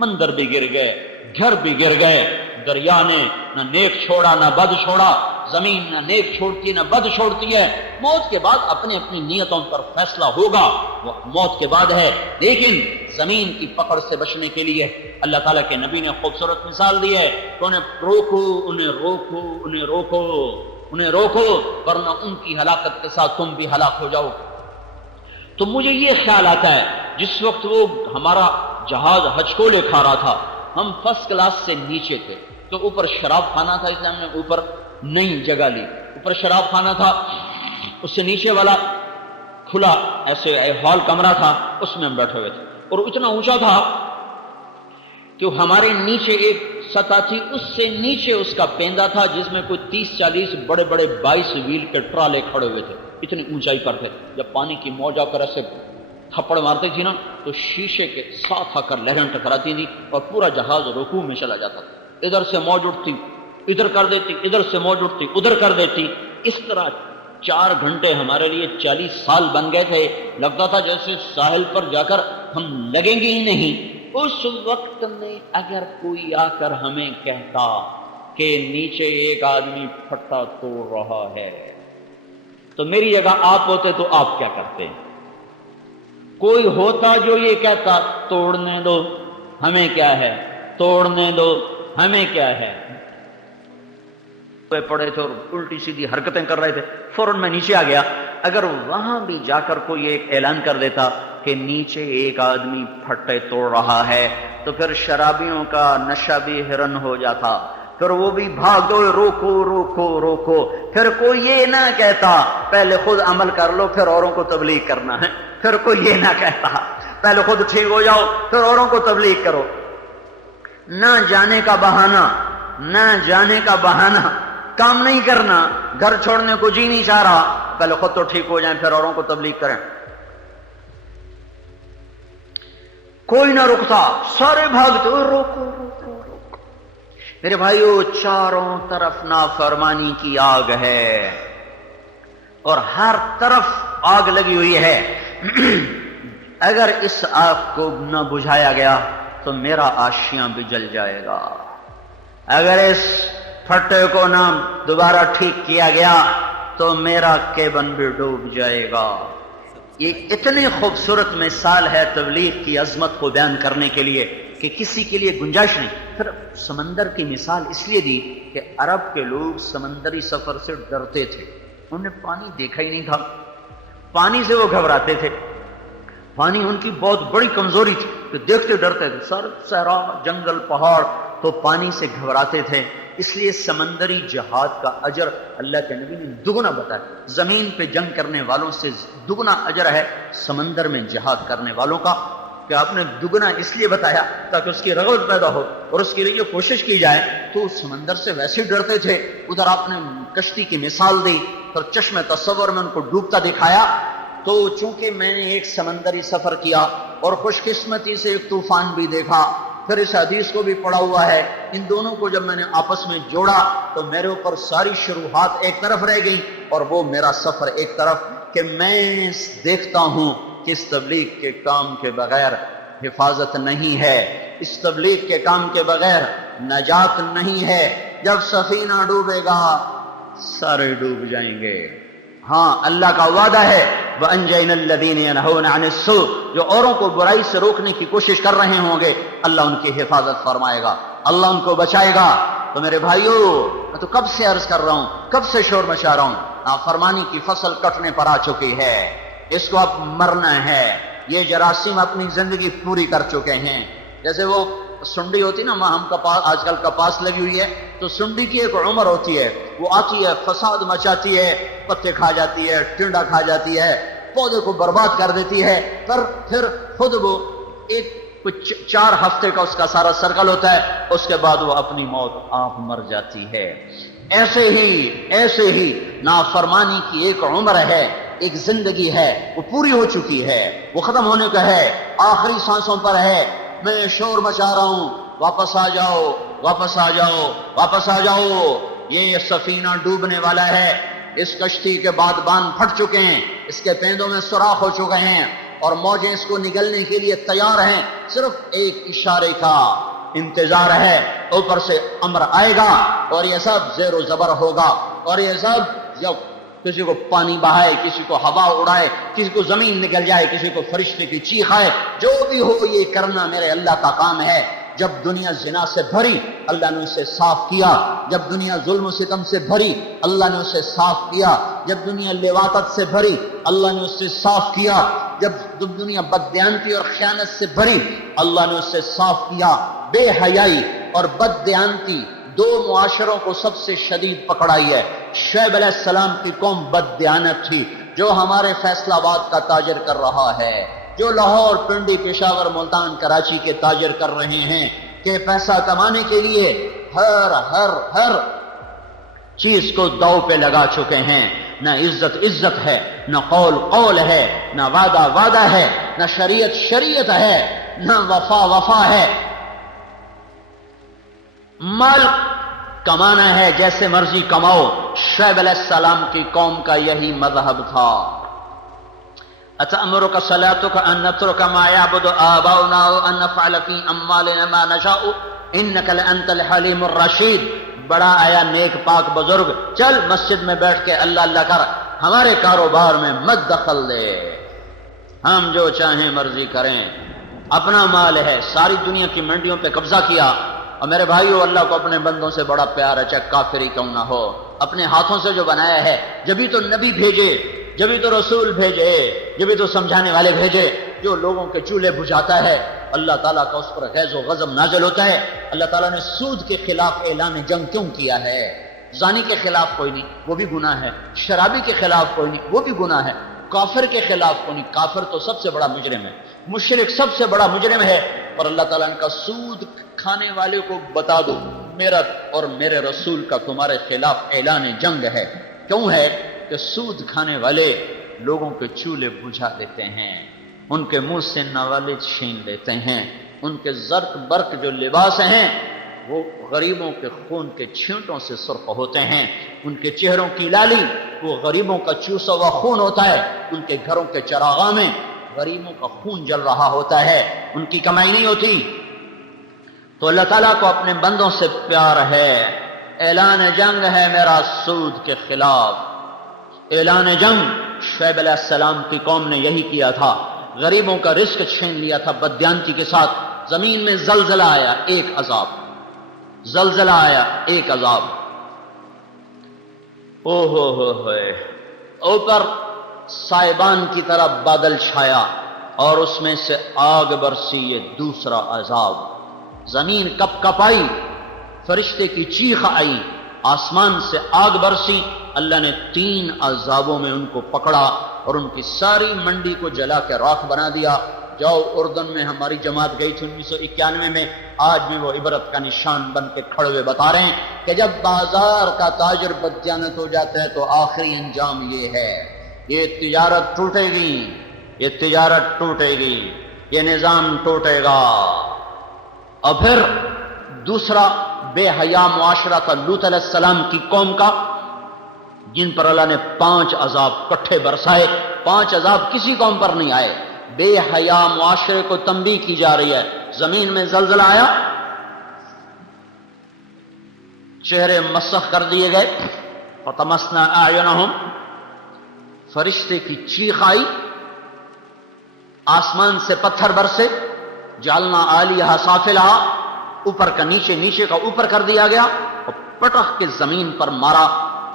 مندر بھی گر گئے، گھر بھی گر گئے۔ دریا نے نہ نیک چھوڑا نہ بد چھوڑا، زمین نہ نیک چھوڑتی نہ بد چھوڑتی ہے۔ موت کے بعد اپنی اپنی نیتوں پر فیصلہ ہوگا، وہ موت کے بعد ہے۔ لیکن زمین کی پکڑ سے بچنے کے لیے اللہ تعالیٰ کے نبی نے خوبصورت مثال دی ہے کہ انہیں روکو، انہیں روکو، انہیں روکو، انہیں روکو، ورنہ ان کی ہلاکت کے ساتھ تم بھی ہلاک ہو جاؤ۔ تو مجھے یہ خیال آتا ہے جس وقت وہ ہمارا جہاز ہچکولے کھا رہا تھا، ہم فرسٹ کلاس سے نیچے تھے، تو اوپر شراب خانہ تھا، اس لیے ہم نے اوپر نئی جگہ لی، اوپر شراب خانہ تھا، اس سے نیچے والا کھلا ایسے ہال کمرہ تھا، اس میں ہم بیٹھے ہوئے تھے، اور اتنا اونچا تھا کہ ہمارے نیچے ایک سطح تھی، اس سے نیچے اس کا پیندا تھا جس میں کوئی 30-40 بڑے بڑے 22 ویل کے ٹرالے کھڑے ہوئے تھے، اتنی اونچائی پر تھے۔ جب پانی کی موج آ کر ایسے تھپڑ مارتی تھی نا تو شیشے کے ساتھ آ کر لہریں ٹکراتی تھی اور پورا جہاز رکوع میں چلا جاتا تھا۔ ادھر سے موج اٹھتی ادھر کر دیتی، ادھر سے موج اٹھتی ادھر کر دیتی۔ اس طرح 4 گھنٹے ہمارے لیے 40 سال بن گئے تھے، لگتا تھا جیسے ساحل پر جا کر ہم لگیں گے ہی نہیں۔ اس وقت میں اگر کوئی آ کر ہمیں کہتا کہ نیچے ایک آدمی پھٹا توڑ رہا ہے تو میری جگہ آپ ہوتے تو آپ کیا کرتے؟ کوئی ہوتا جو یہ کہتا توڑنے دو ہمیں کیا ہے، توڑنے دو ہمیں کیا ہے، پڑے تھے اور الٹی سیدھی حرکتیں کر رہے تھے، فوراً میں نیچے آ گیا۔ اگر وہاں بھی جا کر کوئی ایک اعلان کر دیتا کہ نیچے ایک آدمی پھٹے توڑ رہا ہے تو پھر شرابیوں کا نشہ بھی ہرن ہو جاتا، پھر وہ بھی بھاگ دو، روکو روکو روکو۔ پھر کوئی یہ نہ کہتا پہلے خود عمل کر لو پھر اوروں کو تبلیغ کرنا ہے، پھر کوئی یہ نہ کہتا پہلے خود ٹھیک ہو جاؤ پھر اوروں کو تبلیغ کرو۔ نہ جانے کا بہانہ، نہ جانے کا بہانہ، کام نہیں کرنا، گھر چھوڑنے کو جی نہیں چاہ رہا، پہلے خود تو ٹھیک ہو جائیں پھر اوروں کو تبلیغ کریں۔ کوئی نہ رکتا، سارے بھاگتے، روکو روکو روکو۔ میرے بھائیو، چاروں طرف نافرمانی کی آگ ہے اور ہر طرف آگ لگی ہوئی ہے۔ اگر اس آگ کو نہ بجھایا گیا تو میرا آشیاں بھی جل جائے گا، اگر اس پھٹے کو نہ دوبارہ ٹھیک کیا گیا تو میرا کیبن بھی ڈوب جائے گا۔ یہ اتنی خوبصورت مثال ہے تبلیغ کی عظمت کو بیان کرنے کے لیے کہ کسی کے لیے گنجائش نہیں۔ پھر سمندر کی مثال اس لیے دی کہ عرب کے لوگ سمندری سفر سے ڈرتے تھے، انہوں نے پانی دیکھا ہی نہیں تھا، پانی سے وہ گھبراتے تھے، پانی ان کی بہت بڑی کمزوری تھی کہ دیکھتے ڈرتے تھے، سر صحرا جنگل پہاڑ تو پانی سے گھبراتے تھے۔ اس لیے سمندری جہاد کا اجر اللہ کے نبی نے دگنا بتایا، زمین پہ جنگ کرنے والوں سے دگنا اجر ہے سمندر میں جہاد کرنے والوں کا، کہ آپ نے دگنا اس لیے بتایا تاکہ اس کی رغبت پیدا ہو اور اس کے لیے کوشش کی جائے۔ تو سمندر سے ویسے ڈرتے تھے، ادھر آپ نے کشتی کی مثال دی اور چشم تصور میں ان کو ڈوبتا دکھایا۔ تو چونکہ میں نے ایک سمندری سفر کیا اور خوش قسمتی سے ایک طوفان بھی دیکھا، پھر اس حدیث کو بھی پڑھا ہوا ہے، ان دونوں کو جب میں نے آپس میں جوڑا تو میرے اوپر ساری شروحات ایک طرف رہ گئی اور وہ میرا سفر ایک طرف، کہ میں دیکھتا ہوں کہ اس تبلیغ کے کام کے بغیر حفاظت نہیں ہے، اس تبلیغ کے کام کے بغیر نجات نہیں ہے۔ جب سفینہ ڈوبے گا سارے ڈوب جائیں گے۔ ہاں، اللہ کا وعدہ ہے وَأَنْجَيْنَا الَّذِينَ يَنْهَوْنَ عَنِ السُّوءِ، جو اوروں کو برائی سے روکنے کی کوشش کر رہے ہوں گے اللہ ان کی حفاظت فرمائے گا، اللہ ان کو بچائے گا۔ تو میرے بھائیو، میں تو کب سے عرض کر رہا ہوں، کب سے شور مچا رہا ہوں، نافرمانی کی فصل کٹنے پر آ چکی ہے، اس کو اب مرنا ہے۔ یہ جراثیم اپنی زندگی پوری کر چکے ہیں۔ جیسے وہ سنڈی ہوتی نا، ہم کپاس آج کل کپاس لگی ہوئی ہے تو سنڈی کی ایک عمر ہوتی ہے، وہ آتی ہے فساد مچاتی ہے، پتے کھا جاتی ہے، ٹنڈا کھا جاتی ہے، پودے کو برباد کر دیتی ہے، پر پھر خود وہ ایک کچھ 4 ہفتے کا اس کا سارا سرکل ہوتا ہے، اس کے بعد وہ اپنی موت آپ مر جاتی ہے۔ ایسے ہی نافرمانی کی ایک عمر ہے، ایک زندگی ہے، وہ پوری ہو چکی ہے، وہ ختم ہونے کا ہے، آخری سانسوں پر ہے۔ میں شور مچا رہا ہوں، واپس آ جاؤ، واپس آ جاؤ، واپس آ جاؤ، یہ سفینہ ڈوبنے والا ہے، اس کشتی کے بعد باندھ پھٹ چکے ہیں، اس کے پیندوں میں سوراخ ہو چکے ہیں اور موجیں اس کو نگلنے کے لیے تیار ہیں، صرف ایک اشارے کا انتظار ہے، اوپر سے امر آئے گا اور یہ سب زیر و زبر ہوگا، اور یہ سب جب کسی کو پانی بہائے، کسی کو ہوا اڑائے، کسی کو زمین نکل جائے، کسی کو فرشتے کی چیخ آئے، جو بھی ہو یہ کرنا میرے اللہ کا کام ہے۔ جب دنیا زنا سے بھری اللہ نے اسے صاف کیا، جب دنیا ظلم و ستم سے بھری اللہ نے اسے صاف کیا، جب دنیا لواطت سے بھری اللہ نے اسے صاف کیا، جب دنیا بددیانتی اور خیانت سے بھری اللہ نے اسے صاف کیا۔ بے حیائی اور بددیانتی 2 معاشروں کو سب سے شدید پکڑائی ہے۔ شعیب علیہ السلام کی قوم بددیانت تھی، جو ہمارے فیصل آباد کا تاجر کر رہا ہے، جو لاہور، پنڈی، پشاور، ملتان، کراچی کے تاجر کر رہے ہیں، کہ پیسہ کمانے کے لیے ہر چیز کو داؤ پہ لگا چکے ہیں۔ نہ عزت ہے، نہ قول ہے، نہ وعدہ ہے، نہ شریعت ہے، نہ وفا ہے۔ مال کمانا ہے جیسے مرضی کماؤ۔ شعیب علیہ السلام کی قوم کا یہی مذہب تھا۔ أَتَأْمُرُكَ صَلَاتُكَ أَن نَّتْرُكَ مَا يَعْبُدُ آبَاؤُنَا وَأَن نَّفْعَلَ فِي أَمْوَالِنَا مَا نَشَاءُ إِنَّكَ لَأَنتَ الْحَلِيمُ الرَّشِيدُ۔ بڑا آیا نیک پاک بزرگ، چل مسجد میں بیٹھ کے اللہ کر، ہمارے کاروبار میں مت دخل دے، ہم جو چاہیں مرضی کریں، اپنا مال ہے، ساری دنیا کی منڈیوں پہ قبضہ کیا۔ اور میرے بھائیو، اللہ کو اپنے بندوں سے بڑا پیار ہے، چاہے کافر ہی کیوں نہ ہو، اپنے ہاتھوں سے جو بنایا ہے، جبھی تو نبی بھیجے، جبھی تو رسول بھیجے، جبھی تو سمجھانے والے بھیجے، جو لوگوں کے چولہے بجھاتا ہے اللہ تعالیٰ کا اس پر غیظ و غضب نازل ہوتا ہے۔ اللہ تعالیٰ نے سود کے خلاف اعلان جنگ کیوں کیا ہے؟ زانی کے خلاف کوئی نہیں، وہ بھی گناہ ہے، شرابی کے خلاف کوئی نہیں، وہ بھی گناہ ہے، کافر کے خلاف کوئی نہیں، کافر تو سب سے بڑا مجرم ہے، مشرک سب سے بڑا مجرم ہے، اور اللہ تعالیٰ نے کہا سود کھانے والے کو بتا دو میرا اور میرے رسول کا تمہارے خلاف اعلان جنگ ہے۔ کیوں ہے؟ کہ سود کھانے والے لوگوں کے چولہے بجھا دیتے ہیں، ان کے منہ سے نوالے چھین لیتے ہیں، ان کے زرق برق جو لباس ہیں وہ غریبوں کے خون کے چھینٹوں سے سرخ ہوتے ہیں، ان کے چہروں کی لالی وہ غریبوں کا چوسا ہوا خون ہوتا ہے، ان کے گھروں کے چراغاں میں غریبوں کا خون جل رہا ہوتا ہے، ان کی کمائی نہیں ہوتی۔ تو اللہ تعالیٰ کو اپنے بندوں سے پیار ہے، اعلان جنگ ہے میرا سود کے خلاف۔ اعلان جنگ شعیب علیہ السلام کی قوم نے یہی کیا تھا، غریبوں کا رزق چھین لیا تھا بددیانتی کے ساتھ۔ زمین میں زلزلہ آیا، ایک عذاب، زلزلہ آیا، ایک عذاب، او ہو اوپر سائبان کی طرح بادل چھایا اور اس میں سے آگ برسی، یہ دوسرا عذاب۔ زمین کپ کپائی، فرشتے کی چیخ آئی، آسمان سے آگ برسی، اللہ نے 3 عذابوں میں ان کو پکڑا اور ان کی ساری منڈی کو جلا کے راکھ بنا دیا۔ جاؤ اردن میں ہماری جماعت گئی تھی 1991 میں، آج بھی وہ عبرت کا نشان بن کے کھڑے ہوئے بتا رہے ہیں کہ جب بازار کا تاجر بددیانت ہو جاتا ہے تو آخری انجام یہ ہے، یہ تجارت ٹوٹے گی، یہ تجارت ٹوٹے گی، یہ نظام ٹوٹے گا۔ اور پھر دوسرا بے حیا معاشرہ تھا لوط علیہ السلام کی قوم کا، جن پر اللہ نے 5 عذاب کٹھے برسائے۔ 5 عذاب کسی قوم پر نہیں آئے، بے حیا معاشرے کو تنبیہ کی جا رہی ہے۔ زمین میں زلزلہ آیا، چہرے مسخ کر دیے گئے، فطمسنا اعینہم، فرشتے کی چیخ آئی، آسمان سے پتھر برسے، جعلنا عالیہا سافلہا، اوپر کا نیچے، نیچے کا اوپر کر دیا گیا اور پٹخ کے زمین پر مارا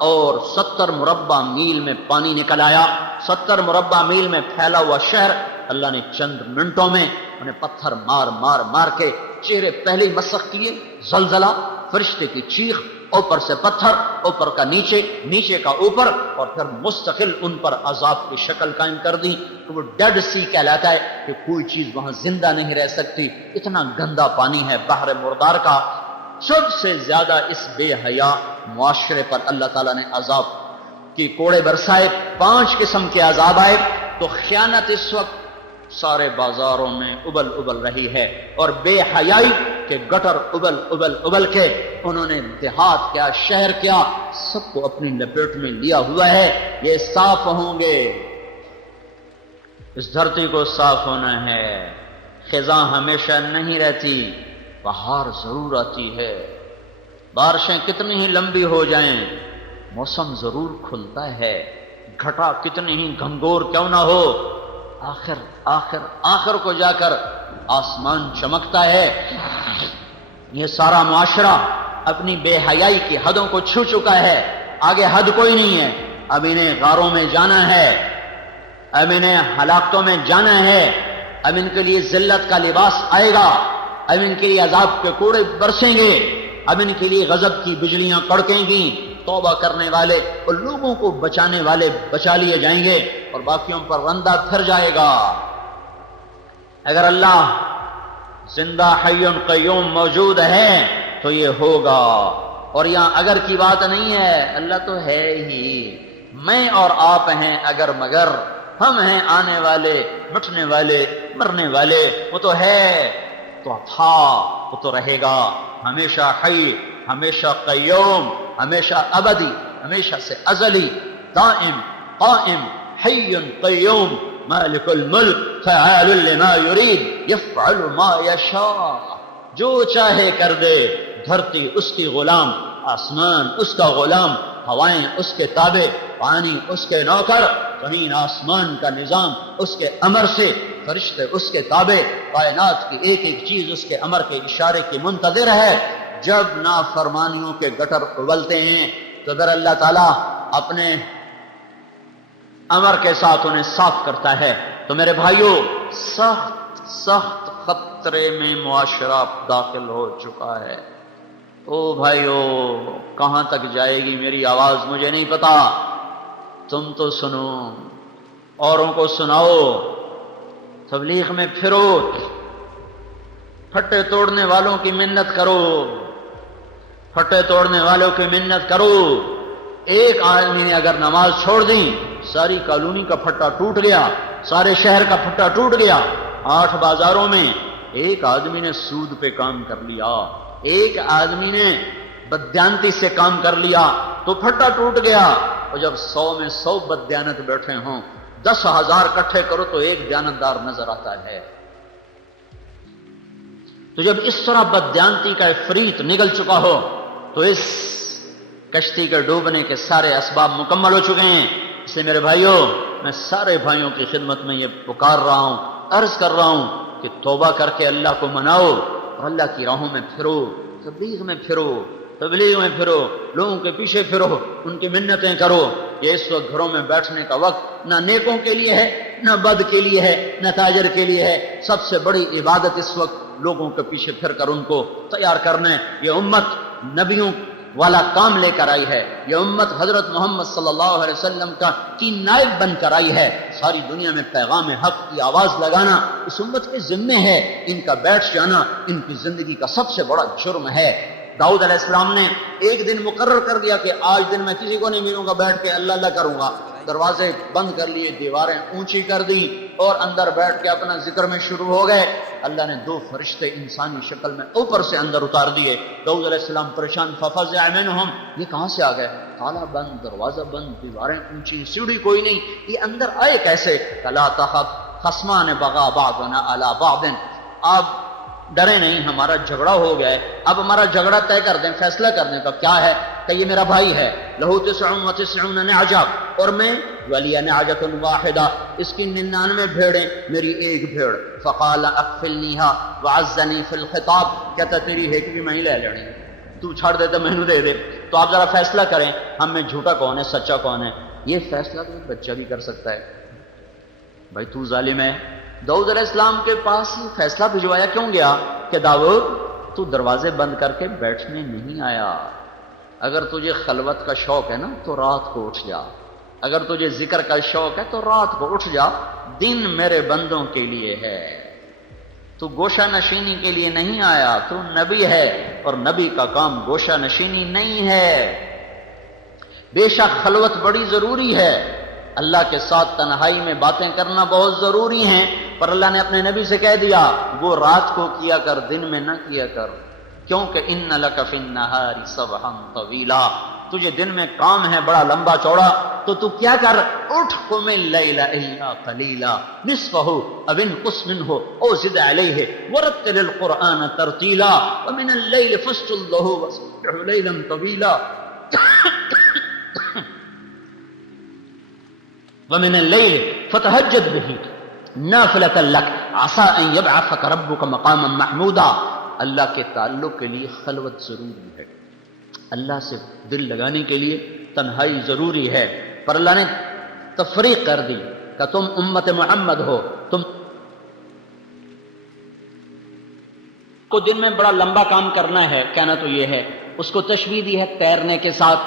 اور 70 مربع میل میں پانی نکل آیا۔ 70 مربع میل میں پھیلا ہوا شہر اللہ نے چند منٹوں میں انہیں پتھر مار مار مار کے چہرے پہلے ہی مسخ کیے۔ زلزلہ، فرشتے کی چیخ، اوپر سے پتھر، اوپر کا نیچے، نیچے کا اوپر، اور پھر مستقل ان پر عذاب کی شکل قائم کر دی کہ وہ ڈیڈ سی کہلاتا ہے کہ کوئی چیز وہاں زندہ نہیں رہ سکتی، اتنا گندا پانی ہے بحر مردار کا۔ سب سے زیادہ اس بے حیا معاشرے پر اللہ تعالیٰ نے عذاب کی کوڑے برسائے، 5 قسم کے عذاب آئے۔ تو خیانت اس وقت سارے بازاروں میں ابل ابل رہی ہے، اور بے حیائی کے گٹر ابل ابل ابل کے انہوں نے دیہات کیا، شہر کیا، سب کو اپنی لپیٹ میں لیا ہوا ہے۔ یہ صاف ہوں گے، اس دھرتی کو صاف ہونا ہے۔ خزاں ہمیشہ نہیں رہتی، بہار ضرور آتی ہے، بارشیں کتنی ہی لمبی ہو جائیں موسم ضرور کھلتا ہے، گھٹا کتنی ہی گھنگور کیوں نہ ہو، آخر آخر آخر کو جا کر آسمان چمکتا ہے۔ یہ سارا معاشرہ اپنی بے حیائی کی حدوں کو چھو چکا ہے، آگے حد کوئی نہیں ہے۔ اب انہیں غاروں میں جانا ہے، اب انہیں ہلاکتوں میں جانا ہے، اب ان کے لیے ذلت کا لباس آئے گا، اب ان کے لیے عذاب کے کوڑے برسیں گے، اب ان کے لیے غضب کی بجلیاں کڑکیں گی۔ توبہ کرنے والے اور لوگوں کو بچانے والے بچا لیے جائیں گے اور باقیوں پر رندہ پھر جائے گا۔ اگر اللہ زندہ حی قیوم موجود ہے تو یہ ہوگا، اور یہاں اگر کی بات نہیں ہے، اللہ تو ہے ہی، میں اور آپ ہیں اگر مگر، ہم ہیں آنے والے، مٹنے والے، مرنے والے، وہ تو ہے، تو تھا، وہ تو رہے گا، ہمیشہ حی، ہمیشہ قیوم، ہمیشہ ابدی، ہمیشہ سے ازلی، دائم، قائم، حی قیوم، مالک الملک، فعال لما یرید، یفعل ما یشاء، جو چاہے کر دے۔ دھرتی اس کی غلام، آسمان اس کا غلام، ہوائیں اس کے تابع، پانی اس کے نوکر، زمین آسمان کا نظام اس کے امر سے، فرشتے اس کے تابع، کائنات کی ایک ایک چیز اس کے امر کے اشارے کی منتظر ہے۔ جب نافرمانیوں کے گٹر ابلتے ہیں تو پھر اللہ تعالیٰ اپنے امر کے ساتھ انہیں صاف کرتا ہے۔ تو میرے بھائیوں، سخت سخت خطرے میں معاشرہ داخل ہو چکا ہے۔ او بھائیو، کہاں تک جائے گی میری آواز مجھے نہیں پتا، تم تو سنو، اوروں کو سناؤ، تبلیغ میں پھرو، پھٹے توڑنے والوں کی منت کرو، پھٹے توڑنے والوں کی منت کرو. ایک آدمی نے اگر نماز چھوڑ دی ساری کالونی کا پھٹا ٹوٹ گیا, سارے شہر کا پھٹا ٹوٹ گیا. 8 بازاروں میں ایک آدمی نے سود پہ کام کر لیا, ایک آدمی نے بددیانتی سے کام کر لیا تو پھٹا ٹوٹ گیا. اور جب 100 میں 100 بددیانت بیٹھے ہوں 10,000 اکٹھے کرو تو ایک دیانتدار نظر آتا ہے. تو جب اس طرح بددیانتی کا عفریت نگل چکا ہو تو اس کشتی کے ڈوبنے کے سارے اسباب مکمل ہو چکے ہیں. اس لیے میرے بھائیوں, میں سارے بھائیوں کی خدمت میں یہ پکار رہا ہوں, عرض کر رہا ہوں کہ توبہ کر کے اللہ کو مناؤ اور اللہ کی راہوں میں پھرو, تبلیغ میں پھرو, لوگوں کے پیچھے پھرو, ان کی منتیں کرو. یہ اس وقت گھروں میں بیٹھنے کا وقت نہ نیکوں کے لیے ہے, نہ بد کے لیے ہے, نہ تاجر کے لیے ہے. سب سے بڑی عبادت اس وقت لوگوں کے پیچھے پھر کر ان کو تیار کرنے. یہ امت نبیوں والا کام لے کر آئی ہے, یہ امت حضرت محمد صلی اللہ علیہ وسلم کی نائب بن کر آئی ہے. ساری دنیا میں پیغام حق کی آواز لگانا اس امت کے ذمے ہے. ان کا بیٹھ جانا ان کی زندگی کا سب سے بڑا جرم ہے. داؤد علیہ السلام نے ایک دن مقرر کر دیا کہ آج دن میں کسی کو نہیں ملوں گا, بیٹھ کے اللہ اللہ کروں گا. دروازے بند کر لیے, دیواریں اونچی کر دی اور اندر بیٹھ کے اپنا ذکر میں شروع ہو گئے. اللہ نے 2 فرشتے انسانی شکل میں اوپر سے اندر اتار دیے. داؤد علیہ السلام پریشان, ففزع منہم, یہ کہاں سے آ گئے؟ تالا بند, دروازہ بند, دیواریں اونچی, سیڑھی کوئی نہیں, یہ اندر آئے کیسے؟ لا تخف خصمان بغى بعضنا على بعض, آپ ڈرے نہیں, ہمارا جھگڑا ہو گیا ہے, اب ہمارا جھگڑا طے کر دیں, فیصلہ کر دیں. تو کیا ہے کہ یہ میرا بھائی ہے, لہو 99 نعجہ اور میں ولی نعجۃ واحدہ, اس کی 99 بھیڑیں, میری ایک بھیڑ. فقال اکفلنیها وعزنی فی الخطاب, کہتا تیری ہے کہ میں ہی لے لڑیں, تو چھاڑ دے تو میں نے دے دے. تو آپ ذرا فیصلہ کریں ہم میں جھوٹا کون ہے سچا کون ہے. یہ فیصلہ تو بچہ بھی کر سکتا ہے. بھائی تو ظالم ہے. داؤد علیہ السلام کے پاس فیصلہ بھجوایا کیوں گیا کہ داؤد تو دروازے بند کر کے بیٹھنے نہیں آیا. اگر تجھے خلوت کا شوق ہے نا تو رات کو اٹھ جا, اگر تجھے ذکر کا شوق ہے تو رات کو اٹھ جا. دن میرے بندوں کے لیے ہے, تو گوشہ نشینی کے لیے نہیں آیا. تو نبی ہے اور نبی کا کام گوشہ نشینی نہیں ہے. بے شک خلوت بڑی ضروری ہے, اللہ کے ساتھ تنہائی میں باتیں کرنا بہت ضروری ہیں, پر اللہ نے اپنے نبی سے کہہ دیا وہ رات کو کیا کر, دن میں نہ کیا کر, کیونکہ ان لک فی النہار سبحا طویلا, تجھے دن میں کام ہے بڑا لمبا چوڑا, تو کیا کر, اٹھ قم اللیل الا قلیلا نصفہ او انقص منہ او زد علیہ ورتل القرآن ترتیلا ومن اللیل فاسجد لہ وسبحہ لیلا طویلا ومن اللیل فتہجد بہ نافلۃ لک عسى ان یبعثک ربک مقاما محمودا. اللہ کے تعلق کے لیے خلوت ضروری ہے, اللہ سے دل لگانے کے لیے تنہائی ضروری ہے. پر اللہ نے تفریق کر دی کہ تم امت محمد ہو, تم کو دن میں بڑا لمبا کام کرنا ہے. کہنا تو یہ ہے, اس کو تشبیہ دی ہے تیرنے کے ساتھ.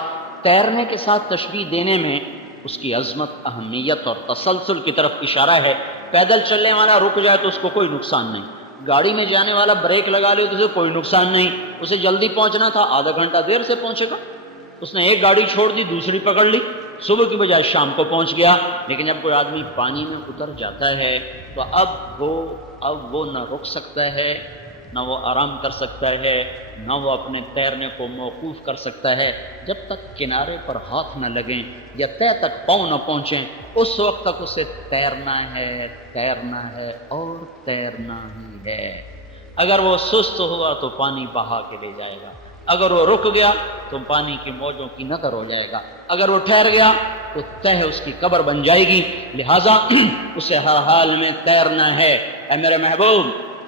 تیرنے کے ساتھ تشبیہ دینے میں اس کی عظمت, اہمیت اور تسلسل کی طرف اشارہ ہے. پیدل چلنے والا رک جائے تو اس کو کوئی نقصان نہیں, گاڑی میں جانے والا بریک لگا لے تو اسے کوئی نقصان نہیں. اسے جلدی پہنچنا تھا, آدھا گھنٹہ دیر سے پہنچے گا. اس نے ایک گاڑی چھوڑ دی, دوسری پکڑ لی, صبح کی بجائے شام کو پہنچ گیا. لیکن جب کوئی آدمی پانی میں اتر جاتا ہے تو اب وہ نہ رک سکتا ہے, نہ وہ آرام کر سکتا ہے, نہ وہ اپنے تیرنے کو موقوف کر سکتا ہے. جب تک کنارے پر ہاتھ نہ لگیں یا طے تک پاؤں نہ پہنچیں اس وقت تک اسے تیرنا ہے اور تیرنا ہی ہے. اگر وہ سست ہوا تو پانی بہا کے لے جائے گا, اگر وہ رک گیا تو پانی کی موجوں کی نکر ہو جائے گا, اگر وہ ٹھہر گیا تو تہ اس کی قبر بن جائے گی. لہذا اسے ہر حال میں تیرنا ہے. اے میرے محبوب,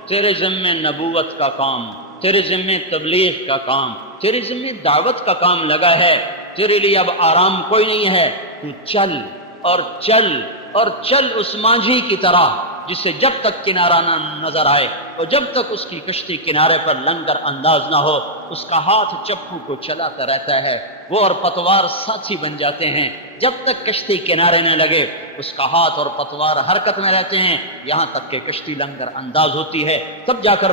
تیرے ذمے نبوت کا کام, تیرے ذمے تبلیغ کا کام, تیرے ذمے دعوت کا کام لگا ہے. تیرے لیے اب آرام کوئی نہیں ہے. تو چل اور چل اور چل اس مانجھی کی طرح جسے جب تک کنارہ نہ نظر آئے اور جب تک اس کی کشتی کنارے پر لنگر انداز نہ ہو اس کا ہاتھ چپو کو چلاتا رہتا ہے، وہ اور پتوار ساتھی بن جاتے ہیں جب تک کشتی کنارے نہ لگے، اس کا ہاتھ اور پتوار حرکت میں رہتے ہیں یہاں تک کہ کشتی لنگر انداز ہوتی ہے، تب جا کر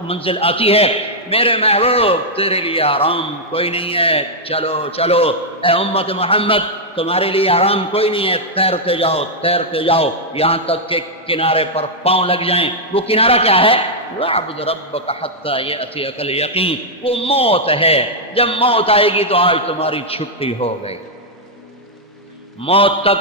منزل آتی ہے۔ میرے محبوب تیرے لیے آرام کوئی نہیں ہے، چلو چلو اے امت محمد تمہارے لیے آرام کوئی نہیں ہے، تیرتے جاؤ تیرتے جاؤ یہاں تک کہ کنارے پر پاؤں لگ جائیں۔ وہ کنارہ کیا ہے؟ وَاعْبُدْ رَبَّكَ حَتَّى يَأْتِيَكَ الْيَقِينُ، وہ موت ہے۔ جب موت آئے گی تو آج تمہاری چھٹی ہو گئی، موت تک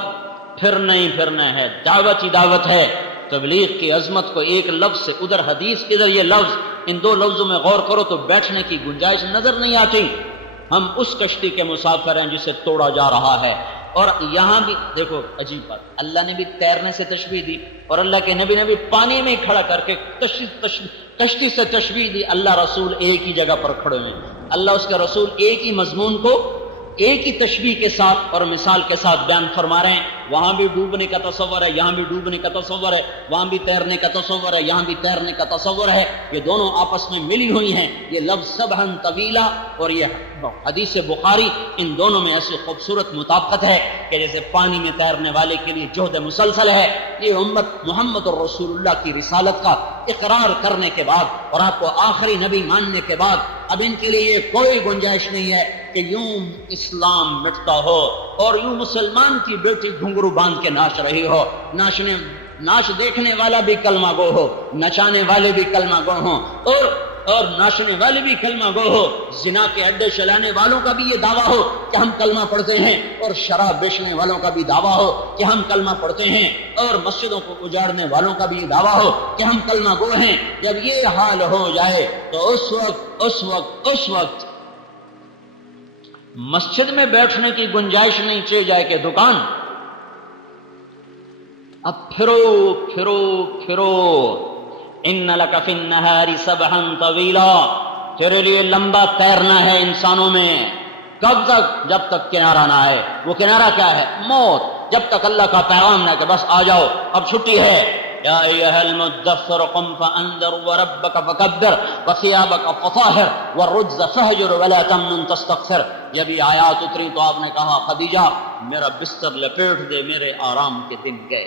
پھر نہیں پھرنا ہے، دعوت ہی دعوت ہے۔ تبلیغ کی عظمت کو ایک لفظ سے، ادھر حدیث ادھر یہ لفظ، ان دو لفظوں میں غور کرو تو بیٹھنے کی گنجائش نظر نہیں آتی۔ ہم اس کشتی کے مسافر ہیں جسے توڑا جا رہا ہے، اور یہاں بھی دیکھو عجیب بات، اللہ نے بھی تیرنے سے تشبیہ دی اور اللہ کے نبی نے بھی پانی میں کھڑا کر کے کشتی سے تشبیہ دی۔ اللہ رسول ایک ہی جگہ پر کھڑے ہیں، اللہ اس کے رسول ایک ہی مضمون کو ایک ہی تشبیہ کے ساتھ اور مثال کے ساتھ بیان فرما رہے ہیں۔ وہاں بھی ڈوبنے کا تصور ہے، یہاں بھی ڈوبنے کا تصور ہے، وہاں بھی تیرنے کا تصور ہے، یہاں بھی تیرنے کا تصور ہے۔ یہ دونوں آپس میں ملی ہوئی ہیں۔ یہ لفظ سبحن طویلا اور یہ حدیث بخاری، ان دونوں میں ایسی خوبصورت مطابقت ہے کہ جیسے پانی میں تیرنے والے کے لیے جہد مسلسل ہے، یہ امت محمد رسول اللہ کی رسالت کا اقرار کرنے کے بعد اور آپ کو آخری نبی ماننے کے بعد اب ان کے لیے کوئی گنجائش نہیں ہے کہ یوں اسلام مٹتا ہو اور یوں مسلمان کی بیٹی گھنگرو باندھ کے ناچ رہی ہو، ناچ دیکھنے والا بھی کلمہ گو ہو، نچانے والے بھی کلمہ گو ہوں، اور ناچنے والے بھی کلمہ گو ہو، زنا کے اڈے چلانے والوں کا بھی یہ دعویٰ ہو کہ ہم کلمہ پڑھتے ہیں، اور شراب بیچنے والوں کا بھی دعویٰ ہو کہ ہم کلمہ پڑھتے ہیں، اور مسجدوں کو اجاڑنے والوں کا بھی یہ دعویٰ ہو کہ ہم کلمہ گو ہیں۔ جب یہ حال ہو جائے تو اس وقت مسجد میں بیٹھنے کی گنجائش نہیں، چاہے جائے کہ دکان۔ اب پھرو ان لک فی النہار سبحا طویلا، تیرے لیے لمبا تیرنا ہے انسانوں میں۔ کب تک؟ جب تک کنارہ نہ آئے۔ وہ کنارہ کیا ہے؟ موت۔ جب تک اللہ کا پیغام نہ کہ بس آ جاؤ اب چھٹی ہے۔ یا ایھا المدثر قم فانذر وربک فکبر وثیابک فطہر والرجز فہجر ولا تمنن تستکثر۔ جب یہ آیات اتری تو آپ نے کہا خدیجہ میرا بستر لپیٹ دے، میرے آرام کے دن گئے۔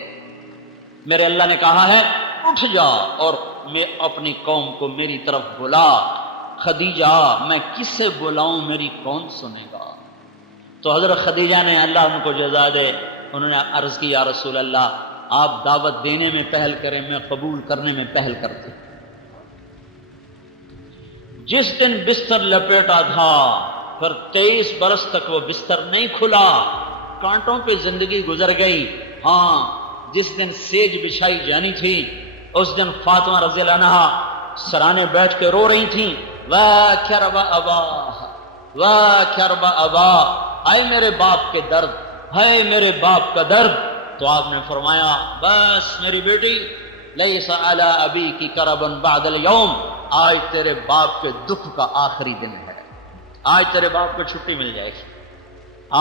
میرے اللہ نے کہا ہے اٹھ جا اور میں اپنی قوم کو میری طرف بلا۔ خدیجہ میں کس سے بلاؤں، میری کون سنے گا؟ تو حضرت خدیجہ نے، اللہ ان کو جزا دے، انہوں نے عرض کی یا رسول اللہ آپ دعوت دینے میں پہل کریں، میں قبول کرنے میں پہل کرتی۔ جس دن بستر لپیٹا تھا پھر 23 برس تک وہ بستر نہیں کھلا، کانٹوں پہ زندگی گزر گئی۔ ہاں جس دن سیج بچھائی جانی تھی اس دن فاطمہ رضی اللہ عنہا سرانے بیٹھ کے رو رہی تھیں، واہ کرب ابا، واہ کرب ابا، آئے میرے باپ کے درد، ہے میرے باپ کا درد۔ تو آپ نے فرمایا بس میری بیٹی لیس علی ابی کی کرب بعد اليوم، آج تیرے باپ کے دکھ کا آخری دن ہے، آج تیرے باپ کو چھٹی مل جائے گی،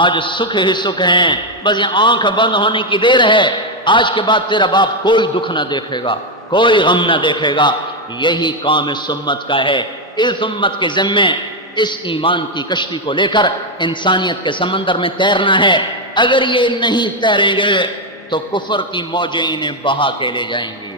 آج سکھ ہی سکھ ہیں، بس یہ آنکھ بند ہونے کی دیر ہے، آج کے بعد تیرا باپ کوئی دکھ نہ دیکھے گا، کوئی غم نہ دیکھے گا۔ یہی کام اس امت کا ہے۔ اس امت کے ذمے اس ایمان کی کشتی کو لے کر انسانیت کے سمندر میں تیرنا ہے۔ اگر یہ نہیں تیریں گے تو کفر کی موجیں انہیں بہا کے لے جائیں گی،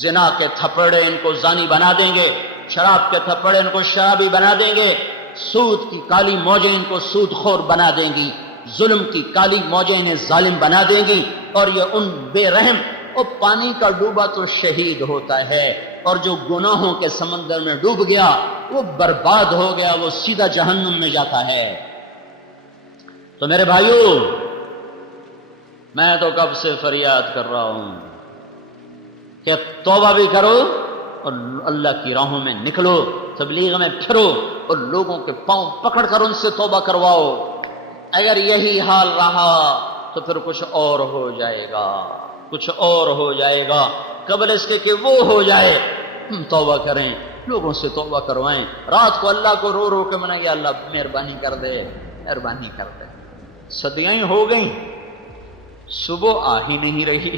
زنا کے تھپڑے ان کو زانی بنا دیں گے، شراب کے تھپڑے ان کو شرابی بنا دیں گے، سود کی کالی موجیں ان کو سود خور بنا دیں گی، ظلم کی کالی موجیں انہیں ظالم بنا دیں گی، اور یہ ان بے رحم، اور پانی کا ڈوبا تو شہید ہوتا ہے، اور جو گناہوں کے سمندر میں ڈوب گیا وہ برباد ہو گیا، وہ سیدھا جہنم میں جاتا ہے۔ تو میرے بھائیوں میں تو کب سے فریاد کر رہا ہوں کہ توبہ بھی کرو اور اللہ کی راہوں میں نکلو، تبلیغ میں پھرو اور لوگوں کے پاؤں پکڑ کر ان سے توبہ کرواؤ۔ اگر یہی حال رہا تو پھر کچھ اور ہو جائے گا، کچھ اور ہو جائے گا۔ قبل اس کے کہ وہ ہو جائے توبہ کریں، لوگوں سے توبہ کروائیں، رات کو اللہ کو رو رو کے منائیں یا اللہ مہربانی کر دے، مہربانی کر دے۔ صدیاں ہو گئیں، صبح آ ہی نہیں رہی،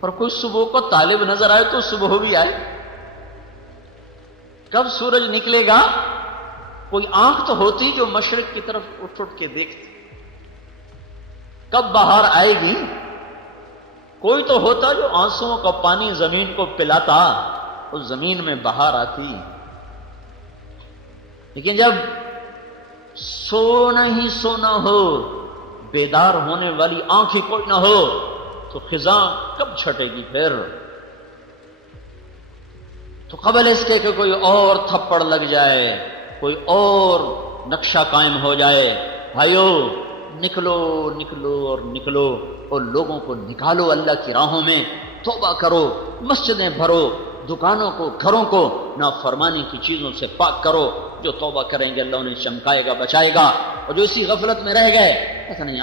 اور کوئی صبح کو طالب نظر آئے تو صبح بھی آئے۔ کب سورج نکلے گا؟ کوئی آنکھ تو ہوتی جو مشرق کی طرف اٹھ اٹھ کے دیکھتی۔ کب بہار آئے گی؟ کوئی تو ہوتا جو آنسوؤں کا پانی زمین کو پلاتا، اس زمین میں بہار آتی۔ لیکن جب سونا ہی سونا ہو، بیدار ہونے والی آنکھ ہی کوئی نہ ہو، تو خزاں کب چھٹے گی پھر؟ تو قبل اس کے کہ کوئی اور تھپڑ لگ جائے، کوئی اور نقشہ قائم ہو جائے، بھائیو نکلو نکلو اور نکلو، اور لوگوں کو نکالو اللہ کی راہوں میں، توبہ کرو، مسجدیں بھرو، دکانوں کو، گھروں کو نافرمانی کی چیزوں سے پاک کرو۔ جو توبہ کریں گے اللہ انہیں چمکائے گا، بچائے گا، اور جو اسی غفلت میں رہ گئے پتہ نہیں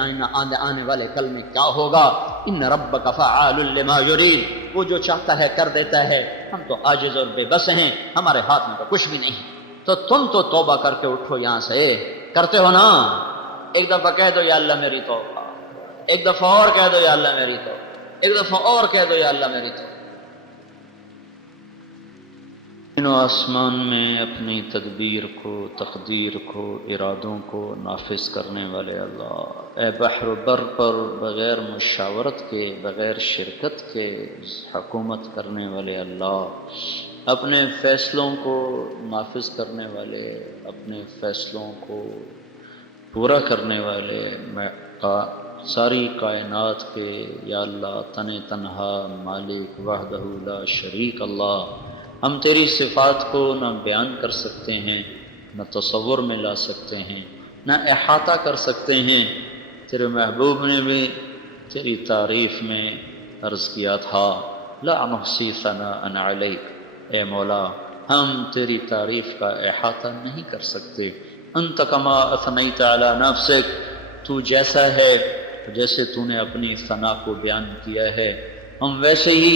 آنے والے کل میں کیا ہوگا۔ ان ربک فعال لما یرید، وہ جو چاہتا ہے کر دیتا ہے، ہم تو عاجز اور بے بس ہیں، ہمارے ہاتھ میں تو کچھ بھی نہیں۔ تو تم تو توبہ کر کے اٹھو یہاں سے، کرتے ہو نا؟ ایک دفعہ کہہ دو یا اللہ میری توبہ، ایک دفعہ اور کہہ دو یا اللہ میری توبہ، ایک دفعہ اور کہہ دو یا اللہ میری توبہ۔ زمین و آسمان میں اپنی تدبیر کو، تقدیر کو، ارادوں کو نافذ کرنے والے اللہ، اے بحر و بر پر بغیر مشاورت کے، بغیر شرکت کے حکومت کرنے والے اللہ، اپنے فیصلوں کو نافذ کرنے والے، اپنے فیصلوں کو پورا کرنے والے، ساری کائنات کے یا اللہ تن تنہا مالک وحدہ لا شریک اللہ، ہم تیری صفات کو نہ بیان کر سکتے ہیں، نہ تصور میں لا سکتے ہیں، نہ احاطہ کر سکتے ہیں۔ تیرے محبوب نے بھی تیری تعریف میں عرض کیا تھا لا نحصی ثناء علیک، اے مولا ہم تیری تعریف کا احاطہ نہیں کر سکتے۔ انت کما اثنیت علی نفسک، تو جیسا ہے، جیسے تو نے اپنی ثنا کو بیان کیا ہے، ہم ویسے ہی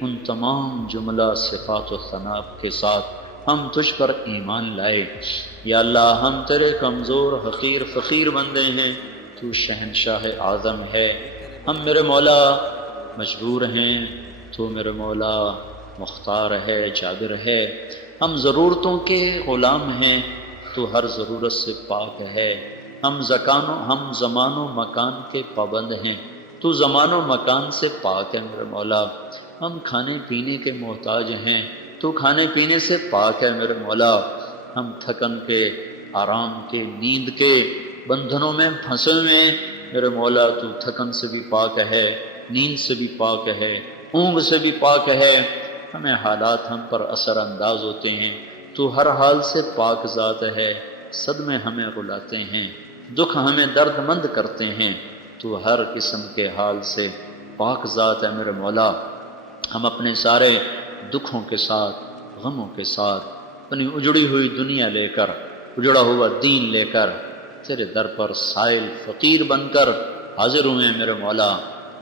ان تمام جملہ صفات و ثنا کے ساتھ ہم تجھ پر ایمان لائے۔ یا اللہ ہم تیرے کمزور حقیر فقیر بندے ہیں، تو شہنشاہ اعظم ہے، ہم میرے مولا مجبور ہیں، تو میرے مولا مختار ہے، جابر ہے، ہم ضرورتوں کے غلام ہیں، تو ہر ضرورت سے پاک ہے، ہم زمان و مکان کے پابند ہیں، تو زمان و مکان سے پاک ہے میرے مولا، ہم کھانے پینے کے محتاج ہیں، تو کھانے پینے سے پاک ہے میرے مولا، ہم تھکن کے، آرام کے، نیند کے بندھنوں میں پھنسے ہوئے میرے مولا، تو تھکن سے بھی پاک ہے، نیند سے بھی پاک ہے، اونگ سے بھی پاک ہے، ہمیں حالات ہم پر اثر انداز ہوتے ہیں، تو ہر حال سے پاک ذات ہے، صدمے ہمیں رلاتے ہیں، دکھ ہمیں درد مند کرتے ہیں، تو ہر قسم کے حال سے پاک ذات ہے میرے مولا، ہم اپنے سارے دکھوں کے ساتھ، غموں کے ساتھ، اپنی اجڑی ہوئی دنیا لے کر، اجڑا ہوا دین لے کر تیرے در پر سائل فقیر بن کر حاضر ہوئے ہیں میرے مولا،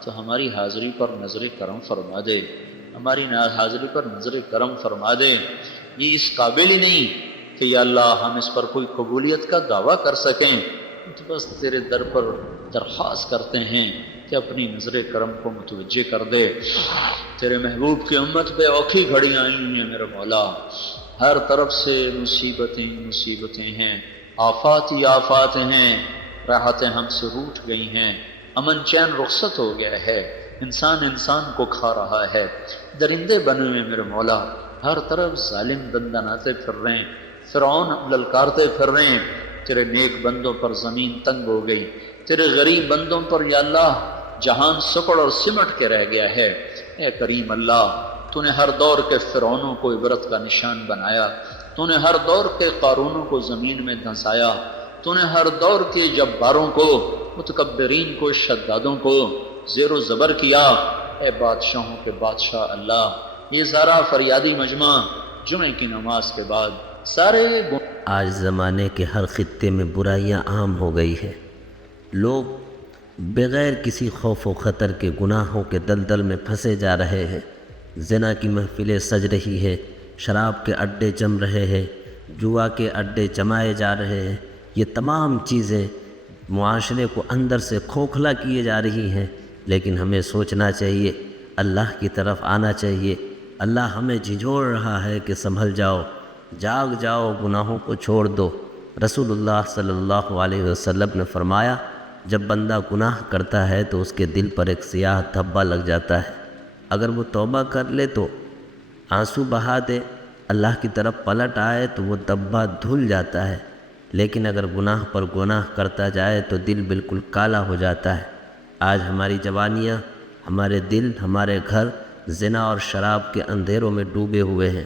تو ہماری حاضری پر نظر کرم فرما دے، ہماری حاضری پر نظر کرم فرما دے۔ یہ اس قابل ہی نہیں کہ یا اللہ ہم اس پر کوئی قبولیت کا دعویٰ کر سکیں، تو بس تیرے در پر درخواست کرتے ہیں کہ اپنی نظر کرم کو متوجہ کر دے۔ تیرے محبوب کی امت پہ اوکھی گھڑیاں آئی ہوئی ہیں میرے مولا، ہر طرف سے مصیبتیں ہیں، آفات ہی آفات ہیں، راحتیں ہم سے روٹھ گئی ہیں، امن چین رخصت ہو گیا ہے، انسان کو کھا رہا ہے، درندے بنے ہوئے میرے مولا، ہر طرف ظالم دندناتے پھر رہے ہیں، فرعون للکارتے پھر رہے ہیں، تیرے نیک بندوں پر زمین تنگ ہو گئی، تیرے غریب بندوں پر یا اللہ جہان سکڑ اور سمٹ کے رہ گیا ہے۔ اے کریم اللہ، تو نے ہر دور کے فرعونوں کو عبرت کا نشان بنایا، تو نے ہر دور کے قارونوں کو زمین میں دھنسایا، تو نے ہر دور کے جباروں کو، متکبرین کو، شدادوں کو زیر و زبر کیا۔ اے بادشاہوں کے بادشاہ اللہ، یہ سارا فریادی مجمع جمعے کی نماز کے بعد سارے آج زمانے کے ہر خطے میں برائیاں عام ہو گئی ہیں، لوگ بغیر کسی خوف و خطر کے گناہوں کے دلدل میں پھنسے جا رہے ہیں، زنا کی محفلیں سج رہی ہیں، شراب کے اڈے جم رہے ہیں، جوا کے اڈے جمائے جا رہے ہیں، یہ تمام چیزیں معاشرے کو اندر سے کھوکھلا کیے جا رہی ہیں، لیکن ہمیں سوچنا چاہیے، اللہ کی طرف آنا چاہیے۔ اللہ ہمیں جھنجھوڑ رہا ہے کہ سنبھل جاؤ، جاگ جاؤ، گناہوں کو چھوڑ دو۔ رسول اللہ صلی اللہ علیہ وسلم نے فرمایا جب بندہ گناہ کرتا ہے تو اس کے دل پر ایک سیاہ دھبا لگ جاتا ہے، اگر وہ توبہ کر لے تو آنسو بہا دے، اللہ کی طرف پلٹ آئے تو وہ دھبا دھل جاتا ہے، لیکن اگر گناہ پر گناہ کرتا جائے تو دل بالکل کالا ہو جاتا ہے۔ آج ہماری جوانیاں، ہمارے دل، ہمارے گھر زنا اور شراب کے اندھیروں میں ڈوبے ہوئے ہیں۔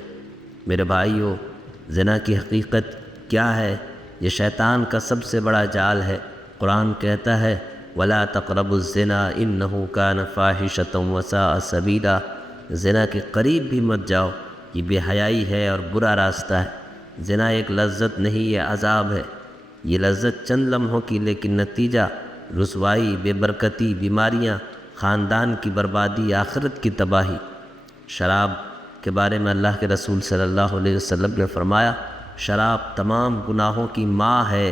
میرے بھائیو، زنا کی حقیقت کیا ہے؟ یہ شیطان کا سب سے بڑا جال ہے۔ قرآن کہتا ہے وَلَا تَقْرَبُوا الزِّنَا إِنَّهُ كَانَ فَاحِشَةً وَسَاءَ سَبِيلًا، زنا کے قریب بھی مت جاؤ، یہ بے حیائی ہے اور برا راستہ ہے۔ زنا ایک لذت نہیں، یہ عذاب ہے۔ یہ لذت چند لمحوں کی، لیکن نتیجہ رسوائی، بے برکتی، بیماریاں، خاندان کی بربادی، آخرت کی تباہی۔ شراب کے بارے میں اللہ کے رسول صلی اللہ علیہ وسلم نے فرمایا شراب تمام گناہوں کی ماں ہے۔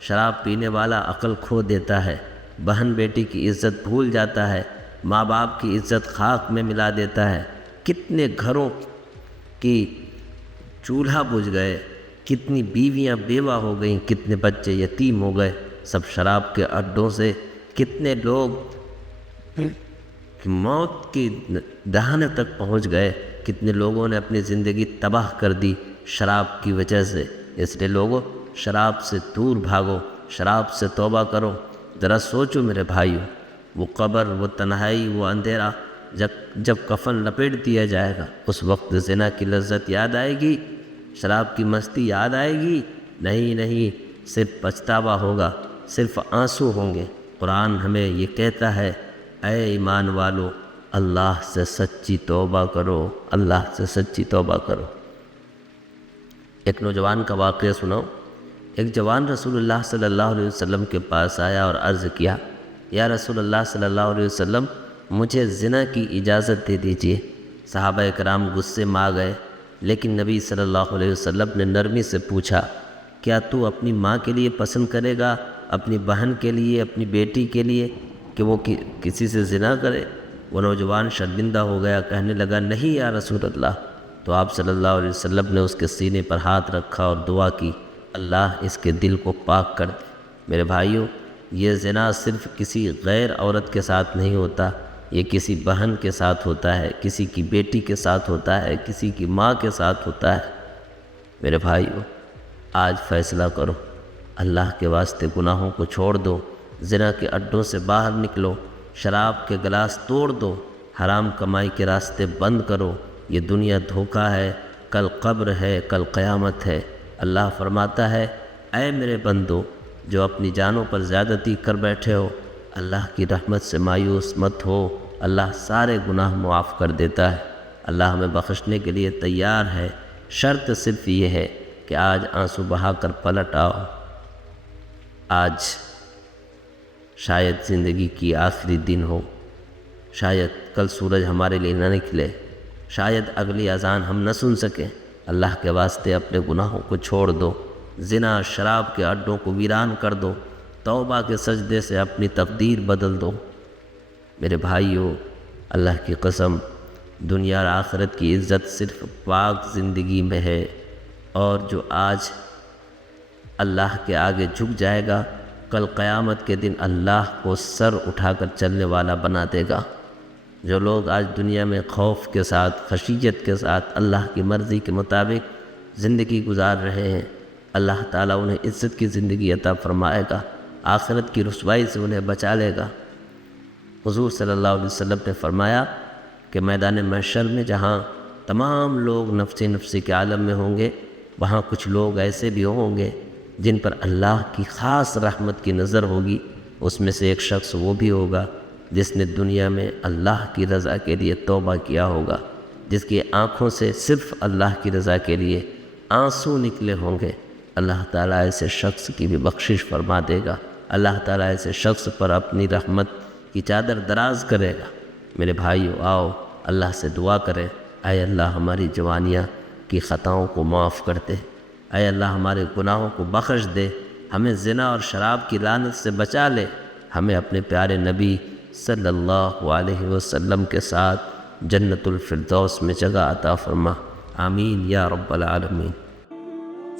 شراب پینے والا عقل کھو دیتا ہے، بہن بیٹی کی عزت بھول جاتا ہے، ماں باپ کی عزت خاک میں ملا دیتا ہے۔ کتنے گھروں کی چولہا بجھ گئے، کتنی بیویاں بیوہ ہو گئیں، کتنے بچے یتیم ہو گئے، سب شراب کے اڈوں سے۔ کتنے لوگ موت کی دہانے تک پہنچ گئے، کتنے لوگوں نے اپنی زندگی تباہ کر دی شراب کی وجہ سے۔ اس لیے لوگوں، شراب سے دور بھاگو، شراب سے توبہ کرو۔ ذرا سوچو میرے بھائیو، وہ قبر، وہ تنہائی، وہ اندھیرا، جب کفن لپیٹ دیا جائے گا اس وقت زنا کی لذت یاد آئے گی؟ شراب کی مستی یاد آئے گی؟ نہیں، صرف پچھتاوا ہوگا، صرف آنسو ہوں گے۔ قرآن ہمیں یہ کہتا ہے اے ایمان والو، اللہ سے سچی توبہ کرو، اللہ سے سچی توبہ کرو۔ ایک نوجوان کا واقعہ سناؤ۔ ایک جوان رسول اللہ صلی اللہ علیہ وسلم کے پاس آیا اور عرض کیا یا رسول اللہ صلی اللہ علیہ وسلم، مجھے زنا کی اجازت دے دیجیے۔ صحابہ کرام غصے میں آ گئے، لیکن نبی صلی اللہ علیہ وسلم نے نرمی سے پوچھا کیا تو اپنی ماں کے لیے پسند کرے گا، اپنی بہن کے لیے، اپنی بیٹی کے لیے کہ وہ کسی سے زنا کرے؟ وہ نوجوان شرمندہ ہو گیا، کہنے لگا نہیں یا رسول اللہ۔ تو آپ صلی اللہ علیہ وسلم نے اس کے سینے پر ہاتھ رکھا اور دعا کی اللہ اس کے دل کو پاک کر دے۔ میرے بھائیوں، یہ زنا صرف کسی غیر عورت کے ساتھ نہیں ہوتا، یہ کسی بہن کے ساتھ ہوتا ہے، کسی کی بیٹی کے ساتھ ہوتا ہے، کسی کی ماں کے ساتھ ہوتا ہے۔ میرے بھائیوں، آج فیصلہ کرو، اللہ کے واسطے گناہوں کو چھوڑ دو، زنا کے اڈوں سے باہر نکلو، شراب کے گلاس توڑ دو، حرام کمائی کے راستے بند کرو۔ یہ دنیا دھوکہ ہے، کل قبر ہے، کل قیامت ہے۔ اللہ فرماتا ہے اے میرے بندو جو اپنی جانوں پر زیادتی کر بیٹھے ہو، اللہ کی رحمت سے مایوس مت ہو، اللہ سارے گناہ معاف کر دیتا ہے۔ اللہ ہمیں بخشنے کے لیے تیار ہے، شرط صرف یہ ہے کہ آج آنسو بہا کر پلٹ آؤ۔ آج شاید زندگی کی آخری دن ہو، شاید کل سورج ہمارے لیے نہ نکلے، شاید اگلی اذان ہم نہ سن سکیں۔ اللہ کے واسطے اپنے گناہوں کو چھوڑ دو، زنا شراب کے اڈوں کو ویران کر دو، توبہ کے سجدے سے اپنی تقدیر بدل دو۔ میرے بھائیو، اللہ کی قسم، دنیا اور آخرت کی عزت صرف پاک زندگی میں ہے، اور جو آج اللہ کے آگے جھک جائے گا، کل قیامت کے دن اللہ کو سر اٹھا کر چلنے والا بنا دے گا۔ جو لوگ آج دنیا میں خوف کے ساتھ، خشیت کے ساتھ اللہ کی مرضی کے مطابق زندگی گزار رہے ہیں، اللہ تعالیٰ انہیں عزت کی زندگی عطا فرمائے گا، آخرت کی رسوائی سے انہیں بچا لے گا۔ حضور صلی اللہ علیہ وسلم نے فرمایا کہ میدان محشر میں جہاں تمام لوگ نفسی نفسی کے عالم میں ہوں گے، وہاں کچھ لوگ ایسے بھی ہوں گے جن پر اللہ کی خاص رحمت کی نظر ہوگی۔ اس میں سے ایک شخص وہ بھی ہوگا جس نے دنیا میں اللہ کی رضا کے لیے توبہ کیا ہوگا، جس کی آنکھوں سے صرف اللہ کی رضا کے لیے آنسو نکلے ہوں گے۔ اللہ تعالیٰ ایسے شخص کی بھی بخشش فرما دے گا، اللہ تعالیٰ ایسے شخص پر اپنی رحمت کی چادر دراز کرے گا۔ میرے بھائیو، آؤ اللہ سے دعا کریں، اے اللہ ہماری جوانیاں کی خطاؤں کو معاف کر دے، اے اللہ ہمارے گناہوں کو بخش دے، ہمیں زنا اور شراب کی لعنت سے بچا لے، ہمیں اپنے پیارے نبی صلی اللہ علیہ وسلم کے ساتھ جنت الفردوس میں جگہ عطا فرما، آمین یا رب العالمین۔